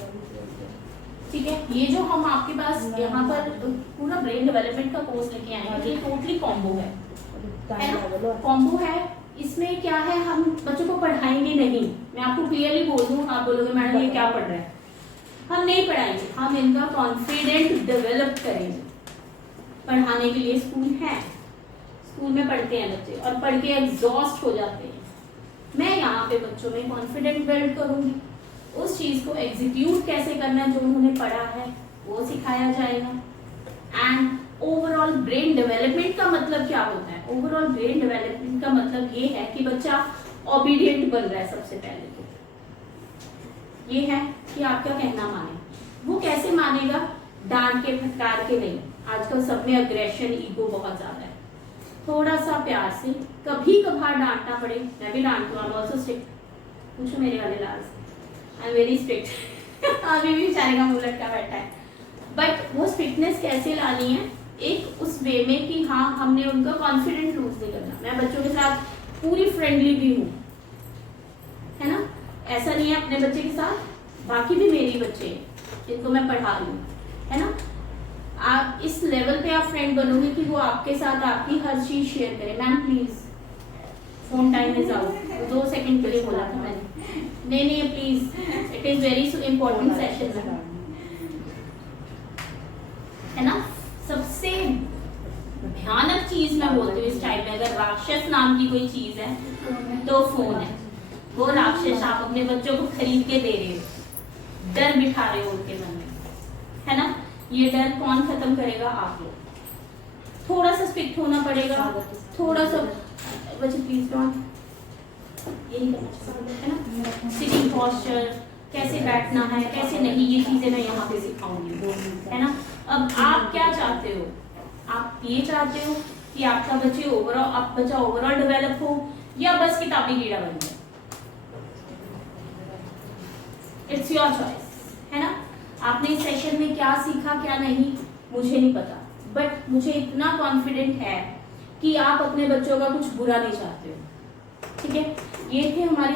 ठीक है, ये जो हम आपके पास यहाँ पर पूरा ब्रेन डेवलपमेंट का कोर्स लेके आए हैं, ये टोटली कॉम्बो है ना, कॉम्बो है। इसमें क्या है, हम बच्चों को पढ़ाएंगे नहीं। मैं आपको क्लियरली बोल दूं, आप बोलोगे मैडम ये क्या पढ़ रहा है, हम नहीं पढ़ाएंगे, हम इनका कॉन्फिडेंट डेवलप करेंगे। पढ़ाने के लिए स्कूल है, स्कूल में पढ़ते हैं बच्चे और पढ़ के एग्जॉस्ट हो जाते हैं। मैं यहाँ पे बच्चों में कॉन्फिडेंट बिल्ड करूंगी, उस चीज को एग्जीक्यूट कैसे करना है जो उन्होंने पढ़ा है वो सिखाया जाएगा। एंड ओवरऑल ब्रेन डेवलपमेंट का मतलब क्या होता है? ओवरऑल ब्रेन डेवलपमेंट का मतलब ये है कि बच्चा ओबीडिएंट बन रहा है। सबसे पहले तो ये है कि आपका कहना माने। वो कैसे मानेगा? डांट के फटकार के नहीं। आजकल सब में अग्रेशन, ईगो बहुत ज्यादा है। थोड़ा सा प्यार से, कभी कभार डांटना पड़े, मैं भी डांटू, आई एम आल्सो स्ट्रिक्ट। पूछो मेरे वाले लाल से, आई एम वेरी स्ट्रिक्ट। अभी भी बेचारे का मुंह लटका बैठा है, बट वो स्ट्रिक्टनेस कैसे लानी है? एक उस वे में कि हाँ हमने उनका कॉन्फिडेंट लूज नहीं करना। मैं बच्चों के साथ पूरी फ्रेंडली भी हूँ, है ना। ऐसा नहीं है अपने बच्चे के साथ, बाकी भी मेरी बच्चे हैं जिनको मैं पढ़ा रही हूँ, है ना। आप इस लेवल पे आप फ्रेंड बनोगे कि वो आपके साथ आपकी हर चीज शेयर करे। Ma'am please phone time is out, 2 second के लिए बोला था मैंने। नहीं please, it is very important session है ना। सबसे भयानक चीज मैं बोलती हूँ इस टाइम में, अगर राक्षस नाम की कोई चीज है तो फोन है। वो राक्षस आप अपने बच्चों को खरीद के दे रहे हो, डर बिठा रहे हो उनके मन में, है ना। ये डर कौन खत्म करेगा? आप लोग। थोड़ा सा स्ट्रिक्ट होना पड़ेगा, थोड़ा सा बच्चे प्लीज डोंट, यही करना है ना। सिटिंग पोस्चर, कैसे बैठना है कैसे नहीं, ये चीजें मैं यहाँ पे सिखाऊंगी, है ना। अब आप क्या चाहते हो? आप ये चाहते हो कि आपका बच्चा ओवरऑल डेवलप हो या बस किताबी कीड़ा बन जाए? इट्स योर चॉइस, है ना। आपने इस सेशन में क्या सीखा क्या नहीं मुझे नहीं पता, बट मुझे इतना कॉन्फिडेंट है कि आप अपने बच्चों का कुछ बुरा नहीं चाहते हो। ठीक है, ये थे हमारे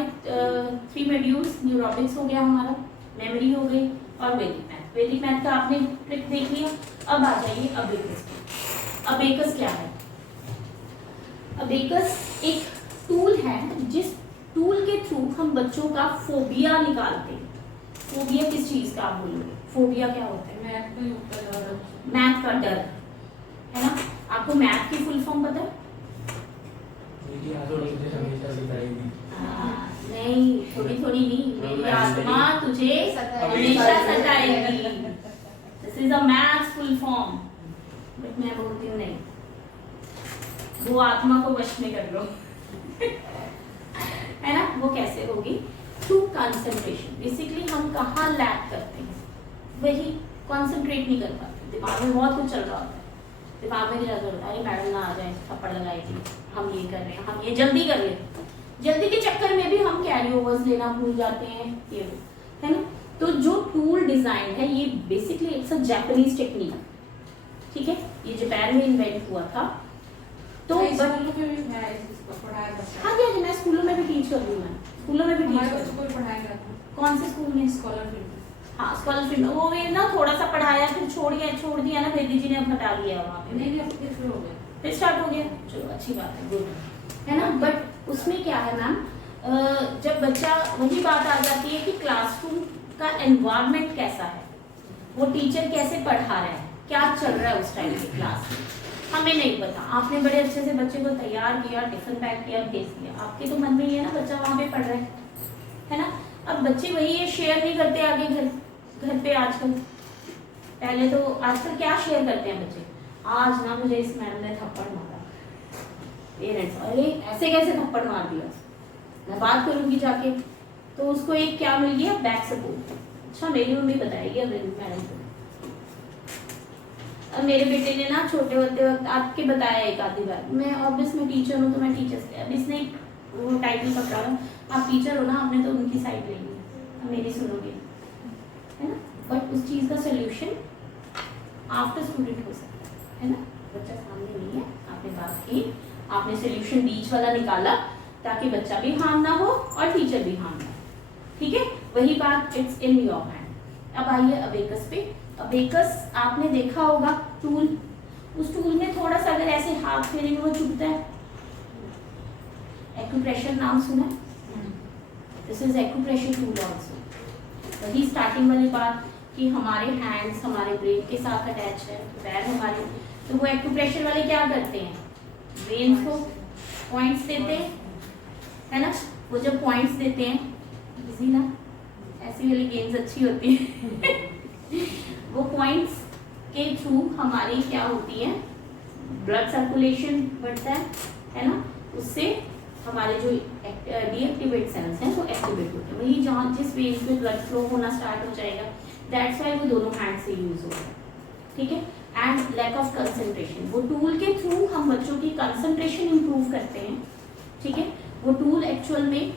3 मॉड्यूल्स। न्यूरोबिक्स हो गया हमारा, मेमोरी हो गई और वैदिक मैथ। वैदिक मैथ का आपने ट्रिक देख लिया। अब आ जाइए अबेकस पे। अबेकस क्या है? अबेकस एक टूल है जिस टूल के थ्रू हम बच्चों का फोबिया निकालते हैं। फोबिया किस चीज का आप बोलोगे? फोबिया क्या होता है? मैथ का डर, है ना। आपको मैथ की फुल फॉर्म पता है? नहीं, थोड़ी थोड़ी नहीं, मेरी आत्मा तुझे हमेशा सताएगी। This is a maths full form, but मैं बोलती हूँ नहीं, वो आत्मा को वश में कर लो। है ना। वो कैसे होगी? Through concentration. बेसिकली हम कहाँ लैक करते हैं? वही कंसंट्रेट नहीं कर पाते, दिमाग में बहुत कुछ चल रहा होता है, दिमाग में क्या चल रहा है, अरे मैडम ना आ जाए थप्पड़ लगाएगी, हम ये कर रहे हैं, हम ये जल्दी कर रहे हैं, जल्दी के चक्कर में भी हम कैरी ओवर्स लेना भूल जाते हैं, ये है ना। तो जो टूल डिजाइन है ये basically it's a Japanese technique, ठीक है, ये जापान में इन्वेंट हुआ था। तो स्कूलों में भी मैं इसको पढ़ाया बच्चा। हाँ जी, मैं स्कूलों में भी टीच कर रही हूँ, मैं स्कूलों में भी टीच हमारे कर बच्चों को भी पढ़ाया गया था कौन से स्कूल में? स्कॉलरशिप। हाँ स्कॉलरशिप में वो भी ना थोड़ा सा पढ़ाया, फिर छोड़ दिया ना, वेदी जी ने अब हटा दिया वहाँ पे, नहीं अब फिर शुरू हो गया। फिर स्टार्ट हो गया, चलो अच्छी बात है, गुड है ना। बट उसमें क्या है मैम, जब बच्चा, वही बात आ जाती है कि क्लासरूम का एनवायरनमेंट कैसा है, वो टीचर कैसे पढ़ा रहा है, क्या चल रहा है उस टाइम की क्लास में, हमें नहीं पता। आपने बड़े अच्छे से बच्चे को तैयार किया, टिफिन पैक किया, भेज दिया, आपके तो मन में ही है ना बच्चा वहाँ पे पढ़ रहा है ना। अब बच्चे वही है, शेयर नहीं करते आगे घर पे आजकल। पहले तो आजकल क्या शेयर करते हैं बच्चे, आज ना मुझे इस मैडम ने थप्पड़ मारा, पेरेंट्स अरे ऐसे कैसे थप्पड़ मार दिया, मैं बात करूंगी जाके। तो उसको एक क्या मिल गया, बैक सपोर्ट। अच्छा मेरी मम्मी बताएगी अब मैडम को। अब मेरे बेटे ने ना छोटे होते वक्त आपके बताया एक आधी बार, मैं ऑब्वियस मैं टीचर हूँ तो मैं टीचर से, अब इसने वो टाइटल पकड़ा हुआ, आप टीचर हो ना, आपने तो उनकी साइड लेनी है, अब मेरी सुनोगे, है ना। बट उस चीज़ का सोल्यूशन आफ्टर स्टूडेंट हो सकता है ना, बच्चा सामने नहीं है, आपने बात की, आपने सोल्यूशन बीच वाला निकाला ताकि बच्चा भी हार्म ना हो और टीचर भी हार्म ना हो, ठीक है। वही बात, इट्स इन योर हैंड। अब आइए अबेकस पे। अबेकस आपने देखा होगा टूल, उस टूल में थोड़ा सा अगर ऐसे हाथ फेरेंगे वो चुभता है। एक्यूप्रेशर नाम सुना है? This is acupressure tool also. वही स्टार्टिंग वाली बात कि हमारे हैंड्स हमारे ब्रेन के साथ अटैच है, पैर हमारे, तो वो एक्यूप्रेशर वाले क्या करते हैं, ब्रेन को पॉइंट्स देते हैं, है ना। वो जब पॉइंट्स देते हैं, इजी ना, ऐसी वाली गेम्स अच्छी होती है वो पॉइंट्स के थ्रू हमारी क्या होती है, ब्लड सर्कुलेशन बढ़ता है ना, उससे हमारे जो डीएक्टिवेट सेल्स हैं वो एक्टिवेट होते हैं। वही जहाँ जिस वेन्स में ब्लड फ्लो होना स्टार्ट हो जाएगा, दैट्स वाई वो दोनों हैंड से यूज होगा, ठीक है। एंड लैक ऑफ कंसंट्रेशन, वो टूल के थ्रू हम बच्चों की कंसंट्रेशन इंप्रूव करते हैं, ठीक है। वो टूल एक्चुअल में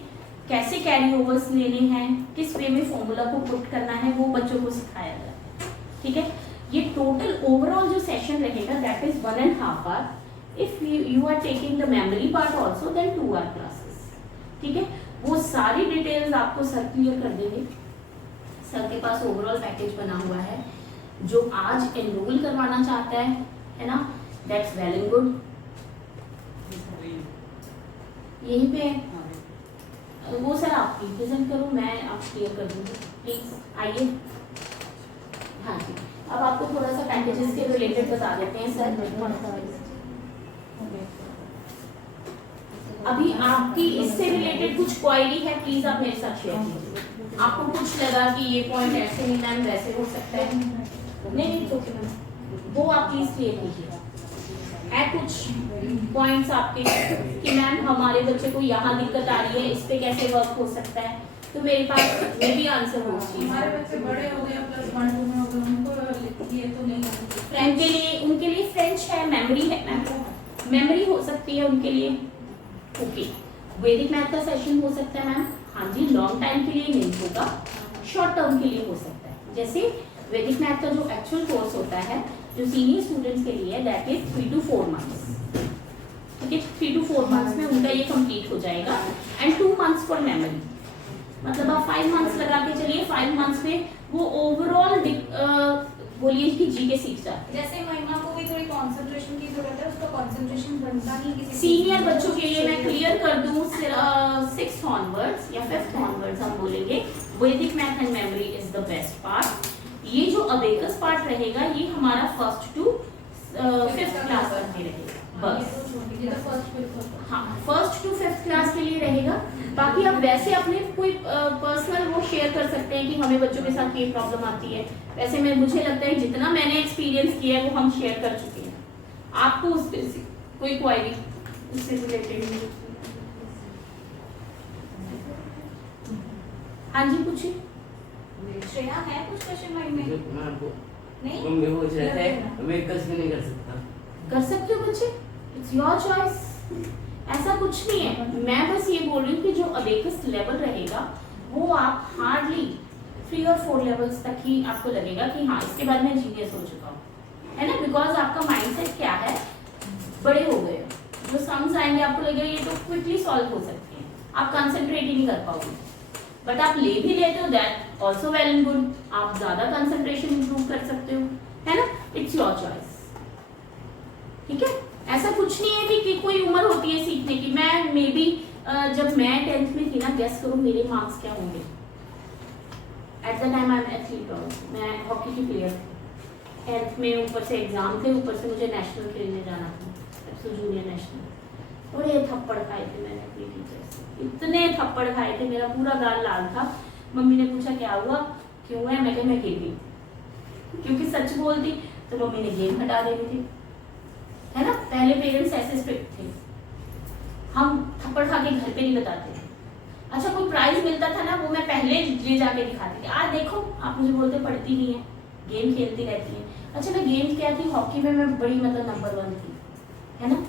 कैसे कैरी ओवर्स लेने हैं, किस वे में फॉर्मूला को पुट करना है, वो बच्चों को सिखाया जाता है, ठीक है। ये टोटल ओवरऑल जो सेशन रहेगा that is 1.5 hour. If you are taking the memory part also then 2 hour classes, ठीक है। वो सारी डिटेल्स आपको सर क्लियर कर देंगे। सर के पास ओवरऑल पैकेज बना हुआ है, जो आज एनरोल करवाना चाहता है ना, दैट्स वेल एंड गुड। यहीं पे वो सर आप प्रेजेंट करो, मैं आप क्लियर कर दूंगी, प्लीज आइए। हाँ जी, अब आपको थोड़ा सा पैकेजेस के रिलेटेड बता देते हैं सर। अभी आपकी इससे रिलेटेड कुछ क्वेरी है, प्लीज आप मेरे साथ शेयर कीजिए। आपको कुछ लगा कि ये पॉइंट ऐसे नहीं मैम वैसे हो सकता है, नहीं तो वो आप प्लीज क्लियर कीजिए। है कुछ पॉइंट्स आपके कि मैम हमारे बच्चे को यहाँ दिक्कत आ रही है, इस पे कैसे वर्क हो सकता है, तो मेरे पास ये भी आंसर हो चाहिए। हमारे बच्चे बड़े हो गए प्लस 1 2 में हो गए, उनको ये तो नहीं आती। फ्रेंच उनके लिए फ्रेंच है, मेमोरी है मैम, मेमोरी हो सकती है उनके लिए, ओके। वैदिक मैथ का सेशन हो सकता है मैम, हाँ जी, लॉन्ग टाइम के लिए नहीं होगा, शॉर्ट टर्म के लिए हो सकता है। जैसे वैदिक मैथ का जो एक्चुअल कोर्स होता है जो सीनियर स्टूडेंट्स के लिए, दैट इज 3 to 4 months, ठीक है। 3 to 4 months में उनका ये कंप्लीट हो जाएगा, एंड 2 months फॉर मेमोरी, मतलब आप 5 months लगा के चलिए, 5 months में वो ओवरऑल बोलिए कि जी के सीख जाते हैं। जैसे महिमा को भी थोड़ी कंसंट्रेशन की जरूरत है, उसका कंसंट्रेशन बनता नहीं किसी सीनियर बच्चों के लिए मैं क्लियर कर दूं, 6th onwards या 5th onwards हम बोलेंगे वैदिक math and memory is the best part. ये जो अबेकस पार्ट रहेगा ये हमारा 1st to 5th क्लास तक में रहेगा बस, हाँ 1st to 5th क्लास के लिए रहेगा। बाकी आप वैसे अपने कोई पर्सनल वो शेयर कर सकते हैं कि हमें बच्चों के साथ ये प्रॉब्लम आती है, वैसे मैं मुझे लगता है जितना मैंने एक्सपीरियंस किया है वो हम शेयर कर चुके हैं। आपको उस पे से कोई क्वेरी उससे रिलेटेड? हाँ जी पूछिए। श्रेया है कुछ क्वेश्चन माइंड में? नहीं मम्मी पूछ रहे थे वेहिकल्स भी नहीं कर सकता। कर सकते हो बच्चे, इट्स योर चॉइस, ऐसा कुछ नहीं है। मैं बस ये बोल रही हूँ कि जो अबेकस लेवल रहेगा वो आप हार्डली 3 और 4 लेवल्स तक ही आपको लगेगा कि हाँ इसके बाद मैं जीनियस हो चुका हूँ, है ना, बिकॉज आपका माइंडसेट क्या है, बड़े हो गए हो, जो सम्स आएंगे आपको लगेगा ये तो क्विकली सॉल्व हो सकते हैं, आप कंसंट्रेट ही नहीं कर पाओगे। बट आप ले भी लेते हो, that also well and good, आप ज्यादा कंसंट्रेशन इंप्रूव कर सकते हो, है ना, इट्स योर चॉइस। ठीक है, ऐसा कुछ नहीं है कि कोई उम्र होती है सीखने की। मैं मे बी जब मैं 10th में थी ना, गेस करो मेरे मार्क्स क्या होंगे। At the time I am athlete, मैं हॉकी की प्लेयर थी। 10th में ऊपर से एग्जाम थे, ऊपर से मुझे नेशनल खेलने जाना था, जूनियर नेशनल। बड़े थप्पड़ खाए थे मैंने अपनी टीचर से, इतने थप्पड़ खाए थे, मेरा पूरा गाल लाल था। मम्मी ने पूछा क्या हुआ, क्यों है, मैं कहा मैं गिर गई, क्योंकि सच बोलती तो मम्मी ने गेम हटा देनी थी, है ना। पहले पेरेंट्स ऐसे स्ट्रिक्ट थे, हम थप्पड़ खा के घर पे नहीं बताते थे। अच्छा कोई प्राइज मिलता था ना, वो मैं पहले ले जाके दिखाती थी, आज देखो आप मुझे बोलते पढ़ती नहीं है, गेम खेलती रहती है। अच्छा मैं गेम क्या थी, हॉकी में मैं बड़ी मतलब नंबर 1 थी, है ना।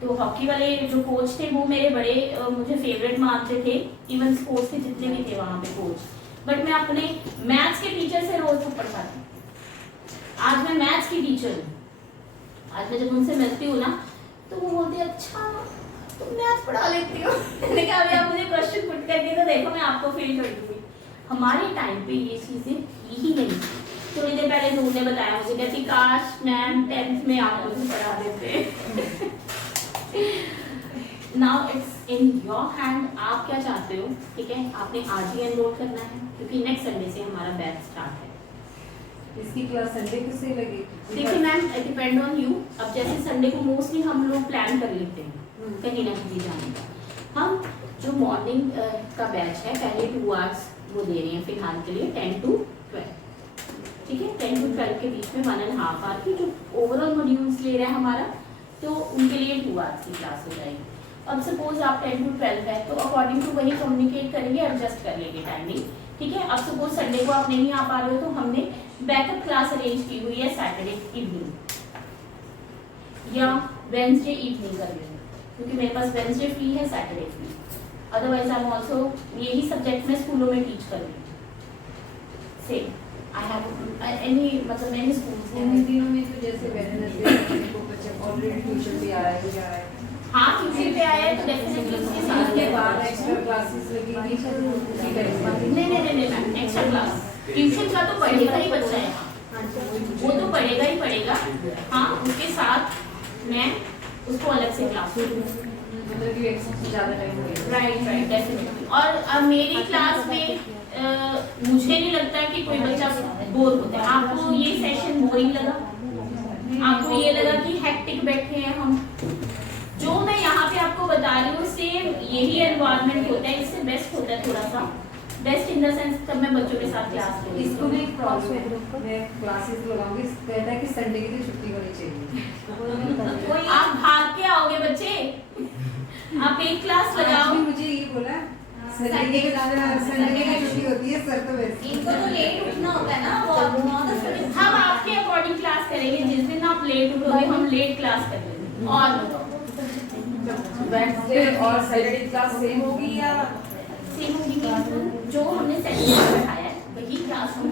तो हॉकी वाले जो कोच थे वो मेरे बड़े मुझे फेवरेट मानते थे, इवन स्पोर्ट्स के जितने भी थे वहाँ पे कोच। बट मैं अपने मैथ्स के टीचर से रोज थप्पड़ खाती। आज मैं मैथ्स की टीचर हूँ, आज मैं जब उनसे मिलती हूँ ना तो वो बोलते अच्छा तुम मैथ्स पढ़ा लेती हो लेकिन अभी आप मुझे क्वेश्चन पुट करके तो देखो मैं आपको फेल कर दूंगी। हमारे टाइम पे ये चीजें थी ही नहीं। थोड़ी देर पहले नूर ने बताया मुझे, कहती काश मैम 10th में आप मुझे पढ़ा देते। Now it's in your hand, आप क्या चाहते हो, ठीक है। आपने आज ही एनरोल करना है क्योंकि नेक्स्ट संडे से हमारा बैच स्टार्ट है। इसकी क्लास संडे को से लगेगी? देखिए मैम डिपेंड ऑन यू। अब जैसे संडे को मोस्टली हम लोग प्लान कर लेते हैं कहीं ना कहीं जाने का। हम जो मॉर्निंग का बैच है पहले 2 आवर्स वो दे रहे हैं फिलहाल के लिए 10 to 12, ठीक है। 10 to 12 के बीच में 1.5 आवर की जो ओवरऑल मॉड्यूल्स ले रहे हैं हमारा, तो उनके लिए 2 आवर्स की क्लास हो जाएगी। अब सपोज आप 10 to 12 है तो अकॉर्डिंग टू वही कम्युनिकेट करेंगे, एडजस्ट कर लेंगे टाइमिंग, ठीक है। अब सपोज संडे को आप नहीं आ पा रहे हो तो हमने बैकअप क्लास अरेंज की हुई है सैटरडे इवनिंग या वेडनेसडे इवनिंग कर लेंगे, क्योंकि मेरे पास वेडनेसडे फ्री है, Saturday free. Otherwise I am also यही सब्जेक्ट में स्कूलों में टीच कर रही हूँ। सेम आई हैव एनी मतलब मैंने स्कूल्स इन दिनों में तो जैसे वेडनेसडे को बच्चा ऑलरेडी ट्यूशन पे आ रहा है, जा रहा है। हाँ ट्यूशन पे आया है तो डेफिनेटली उसके साथ के बाद एक्स्ट्रा क्लासेस लगेगी तो नहीं मैम, एक्स्ट्रा क्लास ट्यूशन का तो पढ़ेगा ही बच्चा है, वो तो पढ़ेगा ही पढ़ेगा। हाँ उसके साथ मैं उसको अलग से क्लास मतलब कि ज़्यादा टाइम लगेगा। Right definitely. और अब मेरी क्लास में मुझे नहीं लगता कि कोई बच्चा बोर होता है। आपको ये सेशन बोरिंग लगा, आपको ये लगा कि हेक्टिक बैठे हैं हम, जो मैं यहाँ पे आपको बता रही हूँ सेम यही एनवायरनमेंट होता है, इससे बेस्ट होता है थोड़ा सा, बेस्ट इन द सेंस तब मैं बच्चों के साथ क्लास करूँ। इसको भी एक प्रॉब्लम है, मैं क्लासेस लगाऊंगी, कहता है कि संडे की तो छुट्टी होनी चाहिए। कोई आप भाग के आओगे बच्चे, आप एक क्लास आज लगाओ। भी मुझे ये बोला संडे की छुट्टी होती है सर, तो वैसे इनको तो लेट उठना होता है ना, वो 9-10 बजे। हम आपके अकॉर्डिंग क्लास करेंगे, जिस दिन आप लेट उठोगे हम लेट क्लास कर लेंगे। और वेडनेसडे और सैटरडे क्लास सेम होगी या सेम होगी, जो हमने सेशन में पढ़ाया है वही क्लास हम